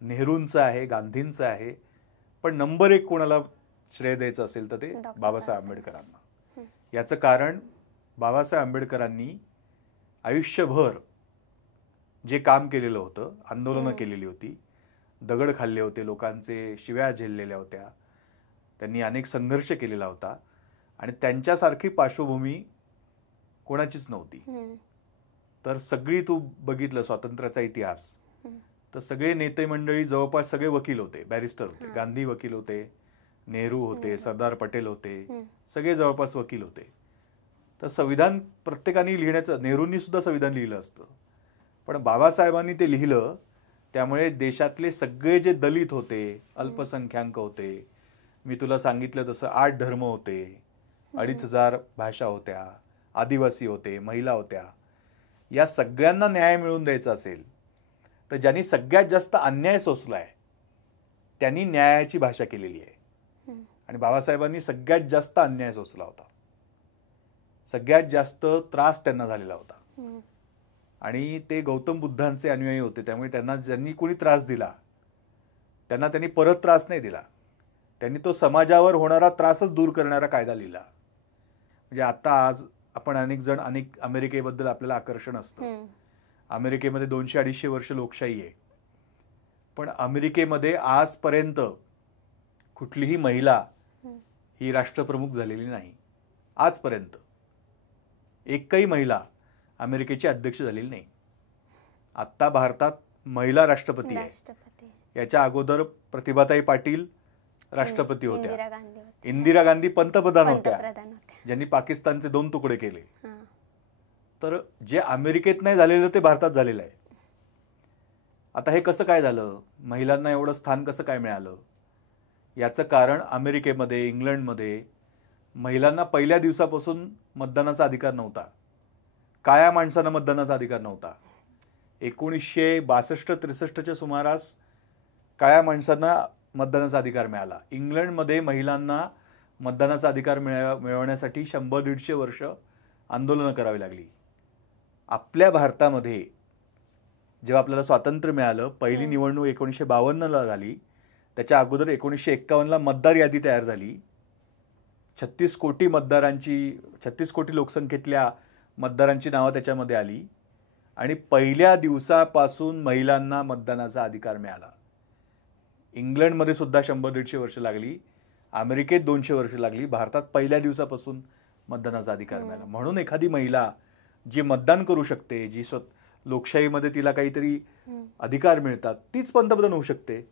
नेहरूंचं आहे, गांधींचं आहे, पण नंबर 1 कोणाला श्रेय द्यायचं असेल तर ते डॉक्टर बाबासाहेब बाबासाहेब. आंबेडकरांना. याचं कारण बाबासाहेब आंबेडकरांनी आयुष्यभर जे काम केलेलं होतं, आंदोलनं केलेली होती, दगड खाल्ले होते, लोकांचे शिव्या झेललेल्या होत्या, त्यांनी अनेक संघर्ष केलेला होता आणि त्यांच्यासारखी पार्श्वभूमी कोणाचीच नव्हती. तर सगळी तू बघितलं स्वातंत्र्याचा इतिहास, तर सगळे नेते मंडळी जवळपास सगळे वकील होते, बॅरिस्टर होते. गांधी वकील होते, नेहरू होते, सरदार पटेल होते, सगळे जवळपास वकील होते. तर संविधान प्रत्येकाने लिहिण्याचं, नेहरूंनी सुद्धा संविधान लिहिलं असतं, पण बाबासाहेबांनी ते लिहिलं. त्यामुळे देशातले सगळे जे दलित होते, अल्पसंख्याक होते, मी तुला सांगितलं तसं 8 धर्म होते, 2,500 भाषा होत्या, आदिवासी होते, महिला होत्या, या सगळ्यांना न्याय मिळवून द्यायचा असेल तर ज्यांनी सगळ्यात जास्त अन्याय सोसलाय त्यांनी न्यायाची भाषा केलेली आहे. आणि बाबासाहेबांनी सगळ्यात जास्त अन्याय सोसला होता, सगळ्यात जास्त त्रास त्यांना झालेला होता. आणि ते गौतम बुद्धांचे अनुयायी होते, त्यामुळे त्यांना ज्यांनी कोणी त्रास दिला त्यांना त्यांनी परत त्रास नाही दिला. त्यांनी तो समाजावर होणारा त्रासच दूर करणारा कायदा लिहिला. म्हणजे आता आज आपण अनेक जण अमेरिकेबद्दल आपल्याला आकर्षण असतं. अमेरिकेमध्ये 200-250 वर्ष लोकशाही आहे, पण अमेरिकेमध्ये आजपर्यंत कुठलीही महिला ही राष्ट्रप्रमुख झालेली नाही. आजपर्यंत एकही महिला अमेरिकेची अध्यक्ष झालेली नाही. आत्ता भारतात महिला राष्ट्रपती आहे. याच्या अगोदर प्रतिभाताई पाटील राष्ट्रपती होत्या, इंदिरा गांधी पंतप्रधान होत्या, ज्यांनी पाकिस्तानचे 2 तुकडे केले. तर जे अमेरिकेत नाही झालेलं ते भारतात झालेलं आहे. आता हे कसं काय झालं, महिलांना एवढं स्थान कसं काय मिळालं? याचं कारण अमेरिकेमध्ये, इंग्लंडमध्ये महिलांना पहिल्या दिवसापासून मतदानाचा अधिकार नव्हता. काळ्या माणसांना मतदानाचा अधिकार नव्हता. 1962-63च्या सुमारास काळ्या माणसांना मतदानाचा अधिकार मिळाला. इंग्लंडमध्ये महिलांना मतदानाचा अधिकार मिळवण्यासाठी 100-150 वर्ष आंदोलनं करावी लागली. आपल्या भारतामध्ये जेव्हा आपल्याला स्वातंत्र्य मिळालं, पहिली निवडणूक 1952ला झाली. त्याच्या अगोदर 1951ला मतदार यादी तयार झाली. 36 कोटी लोकसंख्येतल्या मतदारांची नावं त्याच्यामध्ये आली आणि पहिल्या दिवसापासून महिलांना मतदानाचा अधिकार मिळाला. इंग्लंडमध्ये सुद्धा 100-150 वर्ष लागली, अमेरिकेत 200 वर्ष लागली, भारतात पहिल्या दिवसापासून मतदानाचा अधिकार मिळाला. म्हणून एखादी महिला जी मतदान करू शकते, जी लोकशाहीमध्ये तिला काहीतरी अधिकार मिळतात, तीच पंतप्रधान होऊ शकते.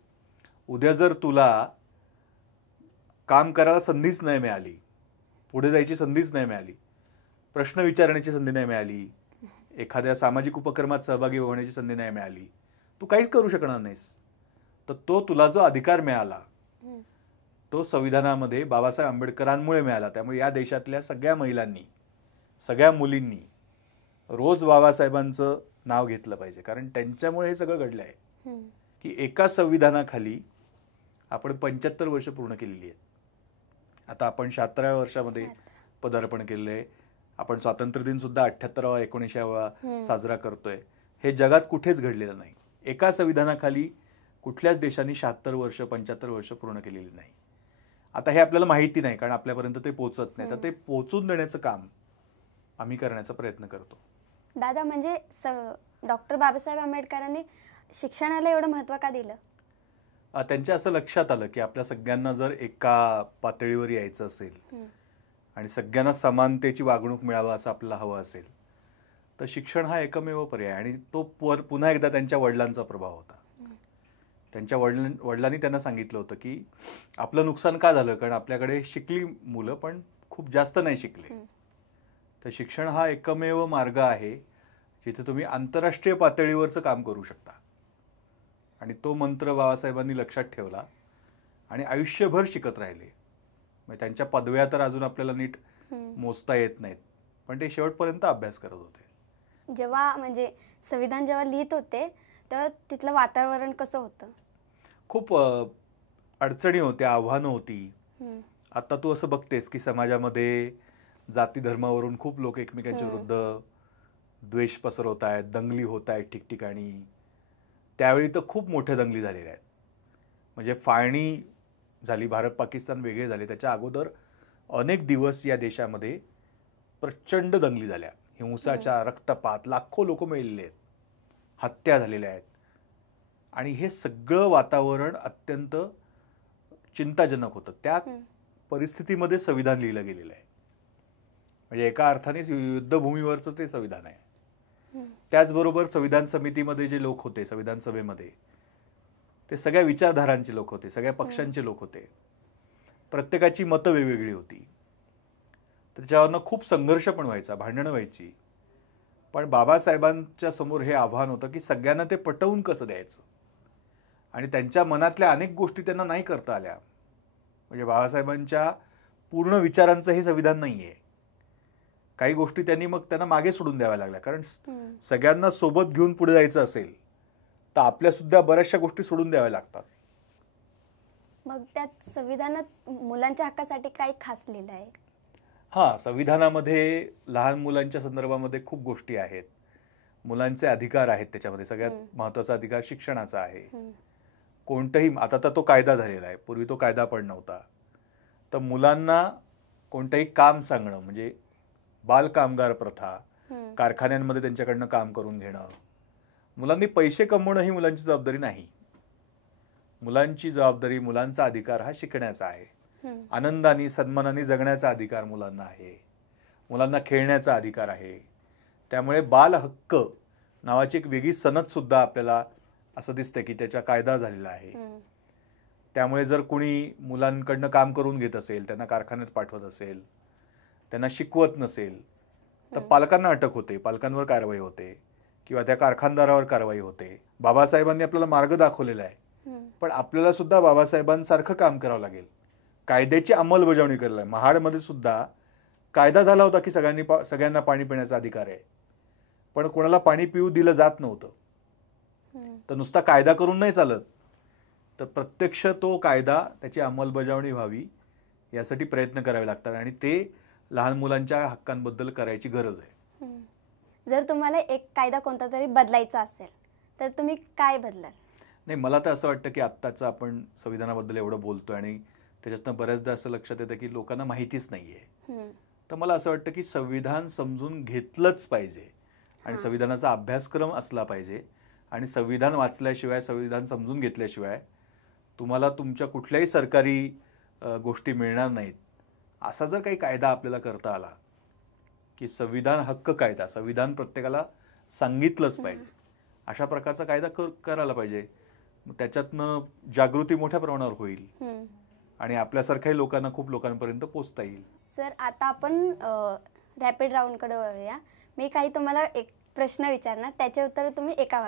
उद्या जर तुला काम करायला संधीच नाही मिळाली, पुढे जायची संधीच नाही मिळाली, प्रश्न विचारण्याची संधी नाही मिळाली, एखाद्या सामाजिक उपक्रमात सहभागी होण्याची संधी नाही मिळाली, तू काहीच करू शकणार नाहीस. तर तो तुला जो अधिकार मिळाला तो संविधानामध्ये बाबासाहेब आंबेडकरांमुळे मिळाला. त्यामुळे या देशातल्या सगळ्या महिलांनी, सगळ्या मुलींनी रोज बाबासाहेबांचं नाव घेतलं पाहिजे, कारण त्यांच्यामुळे हे सगळं घडलं आहे की एका संविधानाखाली आपण 75 वर्ष पूर्ण केलेली आहेत. आता आपण 76व्या वर्षामध्ये पदार्पण केलेलं आहे. आपण स्वातंत्र्य दिन सुद्धा 78वा 19व्या साजरा करतोय. हे जगात कुठेच घडलेलं नाही. एका संविधानाखाली कुठल्याच देशाने 76 वर्ष 75 वर्ष पूर्ण केलेली नाही. आता हे आपल्याला माहिती नाही, कारण आपल्यापर्यंत ते पोहोचत नाही. तर ते पोहोचून देण्याचं काम आम्ही करण्याचा प्रयत्न करतो. दादा, म्हणजे डॉक्टर बाबासाहेब आंबेडकरांनी शिक्षणाला एवढं महत्त्व का दिलं? त्यांच्या असं लक्षात आलं की आपल्या सगळ्यांना जर एका पातळीवर यायचं असेल आणि सगळ्यांना समानतेची वागणूक मिळावं असं आपल्याला हवं असेल तर शिक्षण हा एकमेव पर्याय. आणि तो पुन्हा एकदा त्यांच्या वडिलांचा प्रभाव होता. त्यांच्या वडिलांनी त्यांना सांगितलं होतं की आपलं नुकसान का झालं, कारण आपल्याकडे शिकली मुलं पण खूप जास्त नाही शिकले. तर शिक्षण हा एकमेव मार्ग आहे जिथे तुम्ही आंतरराष्ट्रीय पातळीवरचं काम करू शकता. आणि तो मंत्र बाबासाहेबांनी लक्षात ठेवला आणि आयुष्यभर शिकत राहिले. म्हणजे त्यांच्या पदव्या तर अजून आपल्याला नीट मोजता येत नाहीत, पण ते शेवटपर्यंत अभ्यास करत होते. जेव्हा म्हणजे संविधान जेव्हा लिहित होते तेव्हा तिथलं वातावरण कसं होतं? खूप अडचणी होत्या, आव्हानं होती. आता तू असं बघतेस की समाजामध्ये जाती धर्मावरून खूप लोक एकमेकांच्या विरुद्ध द्वेष पसरवत आहेत, दंगली होत आहेत ठिकठिकाणी. त्यावेळी तर खूप मोठ्या दंगली झालेल्या आहेत. म्हणजे फाळणी झाली, भारत पाकिस्तान वेगळे झाले, त्याच्या अगोदर अनेक दिवस या देशामध्ये प्रचंड दंगली झाल्या. हिंसाचार, रक्तपात, लाखो लोक मेलेले आहेत, हत्या झालेल्या आहेत. आणि हे सगळं वातावरण अत्यंत चिंताजनक होतं. त्या परिस्थितीमध्ये संविधान लिहिलं गेलेलं आहे. म्हणजे एका अर्थाने युद्धभूमीवरचं ते संविधान आहे. त्याचबरोबर संविधान समितीमध्ये जे लोक होते, संविधान सभेमध्ये, ते सगळ्या विचारधारांचे लोक होते, सगळ्या पक्षांचे लोक होते. प्रत्येकाची मतं वेगवेगळी होती. त्याच्यावरनं खूप संघर्ष पण व्हायचा, भांडणं व्हायची. पण बाबासाहेबांच्या समोर हे आव्हान होतं की सगळ्यांना ते पटवून कसं द्यायचं. आणि त्यांच्या मनातल्या अनेक गोष्टी त्यांना नाही करता आल्या. म्हणजे बाबासाहेबांच्या पूर्ण विचारांचं हे संविधान नाहीये. काही गोष्टी त्यांना मागे सोडून द्याव्या लागल्या. कारण सगळ्यांना सोबत घेऊन पुढे जायचं असेल तर आपल्या सुद्धा बऱ्याचशा गोष्टी सोडून द्याव्या लागतात. मग त्यात संविधानात मुलांच्या हक्कासाठी काही खास लिहिलं आहे? हा, संविधानामध्ये लहान मुलांच्या संदर्भामध्ये खूप गोष्टी आहेत. मुलांचे अधिकार आहेत. त्याच्यामध्ये सगळ्यात महत्वाचा अधिकार शिक्षणाचा आहे. कोणतंही, आता तर तो कायदा झालेला आहे, पूर्वी तो कायदा पण नव्हता. तर मुलांना कोणतंही काम सांगणं, म्हणजे बाल कामगार प्रथा, कारखान्यांमध्ये त्यांच्याकडनं काम करून घेणं, मुलांनी पैसे कमवणं ही मुलांची जबाबदारी नाही. मुलांची जबाबदारी, मुलांचा अधिकार हा शिकण्याचा आहे. आनंदाने सन्मानाने जगण्याचा अधिकार मुलांना आहे. मुलांना खेळण्याचा अधिकार आहे. त्यामुळे बाल हक्क नावाची एक वेगळी सनद सुद्धा आपल्याला असं दिसतं की त्याचा कायदा झालेला आहे. त्यामुळे जर कोणी मुलांकडनं काम करून घेत असेल, त्यांना कारखान्यात पाठवत असेल, त्यांना शिकवत नसेल, तर पालकांना अटक होते, पालकांवर कारवाई होते किंवा त्या कारखानदारावर कारवाई होते. बाबासाहेबांनी आपल्याला मार्ग दाखवलेला आहे. पण आपल्याला सुद्धा बाबासाहेबांसारखं काम करावं लागेल. कायद्याची अंमलबजावणी करायला. महाडमध्ये सुद्धा कायदा झाला होता की सगळ्यांना पाणी पिण्याचा अधिकार आहे, पण कोणाला पाणी पिऊ दिलं जात नव्हतं. तर नुसता कायदा करून नाही चालत, तर प्रत्यक्ष तो कायदा, त्याची अंमलबजावणी व्हावी यासाठी प्रयत्न करावे लागतात. आणि ते लहान मुलांच्या हक्कांबद्दल करायची गरज आहे. जर तुम्हाला एक कायदा कोणता तरी बदलायचा असेल तर तुम्ही काय बदलाल? नाही, मला तर असं वाटतं की आत्ताचं आपण संविधानाबद्दल एवढं बोलतोय आणि त्याच्यातनं बऱ्याचदा असं लक्षात येतं की लोकांना माहितीच नाहीये. तर मला असं वाटतं की संविधान समजून घेतलंच पाहिजे आणि संविधानाचा अभ्यासक्रम असला पाहिजे. आणि संविधान वाचल्याशिवाय, संविधान समजून घेतल्याशिवाय तुम्हाला तुमच्या कुठल्याही सरकारी गोष्टी मिळणार नाहीत. असा जर काही कायदा आपल्याला करता आला की संविधान हक्क कायदा, संविधान प्रत्येकाला सांगितलंच पाहिजे, अशा प्रकारचा कायदा करायला पाहिजे. त्याच्यातनं जागृती मोठ्या प्रमाणावर होईल आणि आपल्यासारख्याही लोकांना, खूप लोकांपर्यंत पोहोचता येईल. सर, आता आपण रॅपिड राऊंडकडे वळूया. मी काही तुम्हाला एक प्रश्न विचारणार, त्याचे उत्तर तुम्ही एका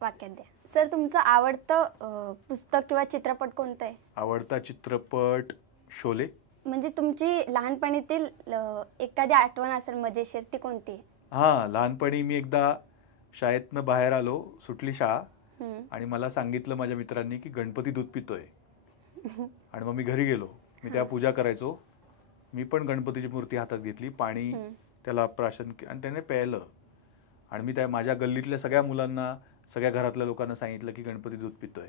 वाक्यात द्या. सर, तुमचं आवडतं पुस्तक किंवा चित्रपट कोणतं आहे? आवडता चित्रपट शोले. म्हणजे तुमची लहानपणीतील एखादी आठवण असेल मजेशीर, ती कोणती आहे? हा, लहानपणी मी एकदा शाळेतनं बाहेर आलो, सुटली शाळा, आणि मला सांगितलं माझ्या मित्रांनी की गणपती दूध पितोय. आणि मग मी घरी गेलो. मी त्या पूजा करायचो. मी पण गणपतीची मूर्ती हातात घेतली, पाणी त्याला प्राशन आणि त्याने प्यायलं. आणि मी माझ्या गल्लीतल्या सगळ्या मुलांना, सगळ्या घरातल्या लोकांना सांगितलं की गणपती दूध पितोय.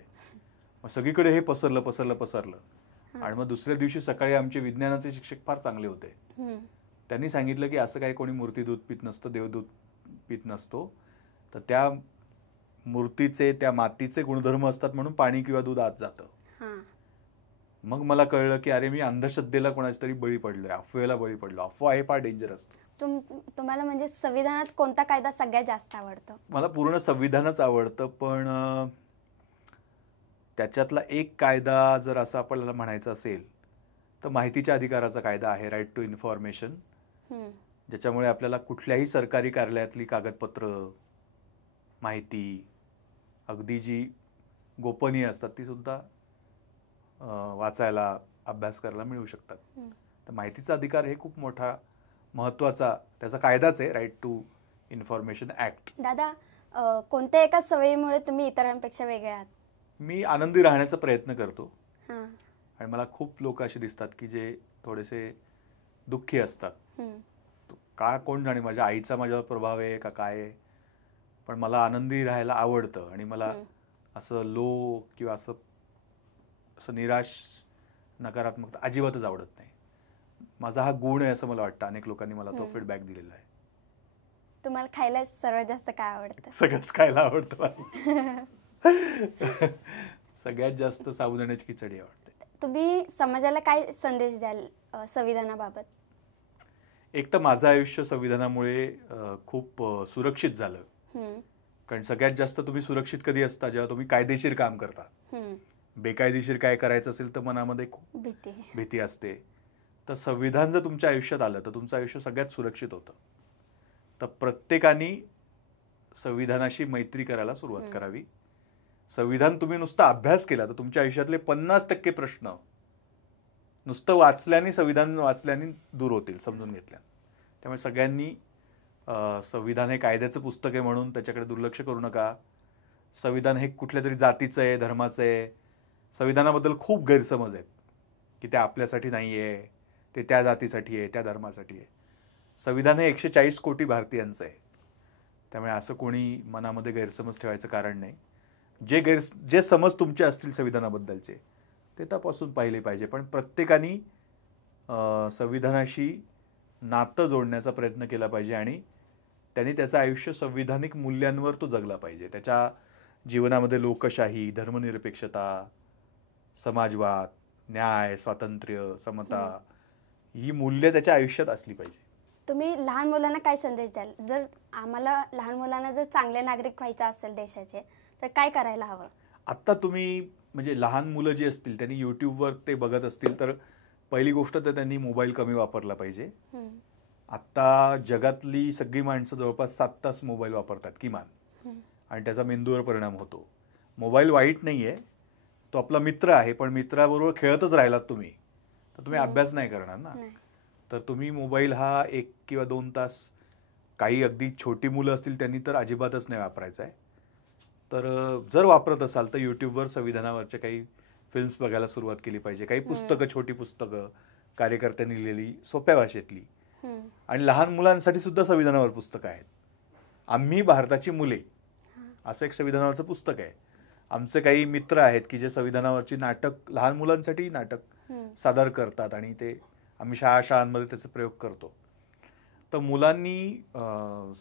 मग सगळीकडे हे पसरलं. आणि मग दुसऱ्या दिवशी सकाळी आमचे विज्ञानाचे शिक्षक फार चांगले होते. त्यांनी सांगितलं की असं काही कोणी मूर्ती दूध पित नसतं, देव दूध पित नसतो. तर त्या मूर्तीचे, त्या मातीचे गुणधर्म असतात म्हणून पाणी किंवा दूध आत जातं. मग मला कळलं की अरे, मी अंधश्रद्धेला कोणाच्या तरी बळी पडलोय, अफवेला बळी पडलो. अफवा हे फार डेंजर असतं. तुम्हाला म्हणजे संविधानात कोणता कायदा सगळ्यात जास्त आवडतो? मला पूर्ण संविधानच आवडतं, पण त्याच्यातला एक कायदा जर असं आपल्याला म्हणायचं असेल तर माहितीच्या अधिकाराचा कायदा आहे, राईट टू इन्फॉर्मेशन. ज्याच्यामुळे आपल्याला कुठल्याही सरकारी कार्यालयातली कागदपत्र, माहिती, अगदी जी गोपनीय असतात ती सुद्धा वाचायला, अभ्यास करायला मिळू शकतात. तर माहितीचा अधिकार हे खूप मोठा, महत्वाचा त्याचा कायदाच आहे, राईट टू इन्फॉर्मेशन ऍक्ट. दादा, कोणत्या एका सवयीमुळे तुम्ही इतरांपेक्षा वेगळे आहात? मी आनंदी राहण्याचा प्रयत्न करतो. आणि मला खूप लोक असे दिसतात की जे थोडेसे दुःखी असतात. का कोण जाणे, माझ्या आईचा माझ्यावर प्रभाव आहे का काय आहे, पण मला आनंदी राहायला आवडतं. आणि मला असं लो किंवा असं असं निराश नकारात्मक अजिबातच आवडत नाही. माझा हा गुण आहे असं मला वाटतं. अनेक लोकांनी मला तो फीडबॅक दिलेला आहे. तुम्हाला खायला सर्वात जास्त काय आवडतं? सगळंच खायला आवडतं मला. सगळ्यात जास्त साबुदाण्याची खिचडी आवडते. तुम्ही समाजाला काय संदेश द्याल संविधानाबाबत? एक तर माझं आयुष्य संविधानामुळे खूप सुरक्षित झालं. हम्म, कारण सगळ्यात जास्त तुम्ही सुरक्षित कधी असता, जेव्हा तुम्ही कायदेशीर काम करता. हम्म, बेकायदेशीर काय करायचं असेल तर मनामध्ये खूप भीती. भीती असते. तर संविधान जर तुमच्या आयुष्यात आलं तर तुमचं आयुष्य सगळ्यात सुरक्षित होतं. तर प्रत्येकाने संविधानाशी मैत्री करायला सुरुवात करावी. संविधान तुम्ही नुसता अभ्यास केला तर तुमच्या आयुष्यातले 50% प्रश्न नुसतं वाचल्याने, संविधान वाचल्याने दूर होतील, समजून घेतल्याने. त्यामुळे सगळ्यांनी संविधान हे कायद्याचं पुस्तक आहे म्हणून त्याच्याकडे दुर्लक्ष करू नका. संविधान हे कुठल्या तरी जातीचं आहे, धर्माचं आहे. संविधानाबद्दल खूप गैरसमज आहेत की ते आपल्यासाठी नाही आहे, ते त्या जातीसाठी आहे, त्या धर्मासाठी आहे. संविधान हे 140 कोटी भारतीयांचं आहे. त्यामुळे असं कोणी मनामध्ये गैरसमज ठेवायचं कारण नाही. जे समज तुमचे असतील संविधानाबद्दलचे ते तपासून पाहिले पाहिजे. पण प्रत्येकाने संविधानाशी नातं जोडण्याचा प्रयत्न केला पाहिजे आणि त्यांनी त्याचं आयुष्य संविधानिक मूल्यांवर तो जगला पाहिजे. त्याच्या जीवनामध्ये लोकशाही, धर्मनिरपेक्षता, समाजवाद, न्याय, स्वातंत्र्य, समता ही मूल्य त्याच्या आयुष्यात असली पाहिजे. तुम्ही लहान मुलांना काय संदेश द्याल? जर आम्हाला लहान मुलांना जर चांगले नागरिक व्हायचं असेल देशाचे, तर काय करायला हवं? आत्ता तुम्ही म्हणजे लहान मुलं जी असतील त्यांनी यूट्यूबवर ते बघत असतील तर पहिली गोष्ट तर त्यांनी मोबाईल कमी वापरला पाहिजे. आत्ता जगातली सगळी माणसं जवळपास 7 तास मोबाईल वापरतात किमान, आणि त्याचा मेंदूवर परिणाम होतो. मोबाईल वाईट नाही आहे, तो आपला मित्र आहे, पण मित्राबरोबर खेळतच राहिलात तुम्ही तर तुम्ही अभ्यास नाही करणार ना. तर तुम्ही मोबाईल हा 1 किंवा 2 तास, काही अगदी छोटी मुलं असतील त्यांनी तर अजिबातच नाही वापरायचा आहे. तर जर वापरत असाल तर यूट्यूबवर संविधानावरच्या काही फिल्म्स बघायला सुरुवात केली पाहिजे. काही पुस्तकं, छोटी पुस्तकं कार्यकर्त्यांनी लिहिलेली सोप्या भाषेतली. आणि लहान मुलांसाठी सुद्धा संविधानावर पुस्तकं आहेत. आम्ही भारताची मुले असं एक संविधानावरचं पुस्तक आहे. आमचे काही मित्र आहेत की जे संविधानावरची नाटक, लहान मुलांसाठी नाटक सादर करतात आणि ते आम्ही शाळांमध्ये त्याचा प्रयोग करतो. तर मुलांनी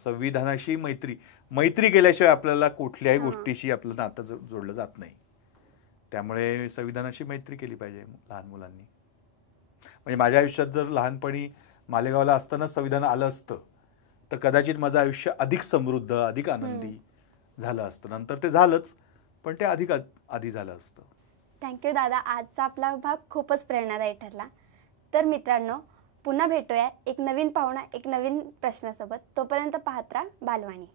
संविधानाशी मैत्री केल्याशिवाय आपल्याला कुठल्याही गोष्टीशी आपलं नातं जोडलं जात नाही. त्यामुळे संविधानाशी मैत्री केली पाहिजे लहान मुलांनी. म्हणजे माझ्या आयुष्यात जर लहानपणी मालेगावला असताना संविधान आलं असतं तर कदाचित माझं आयुष्य अधिक समृद्ध, अधिक आनंदी झालं असतं. नंतर ते झालंच, पण ते अधिक आधी झालं असतं. थँक्यू दादा. आजचा आपला भाग खूपच प्रेरणादायी ठरला. तर मित्रांनो, पुन्हा भेटूया एक नवीन पाहुणा, एक नवीन प्रश्नासोबत. तोपर्यंत पाहत राहा बालवाणी.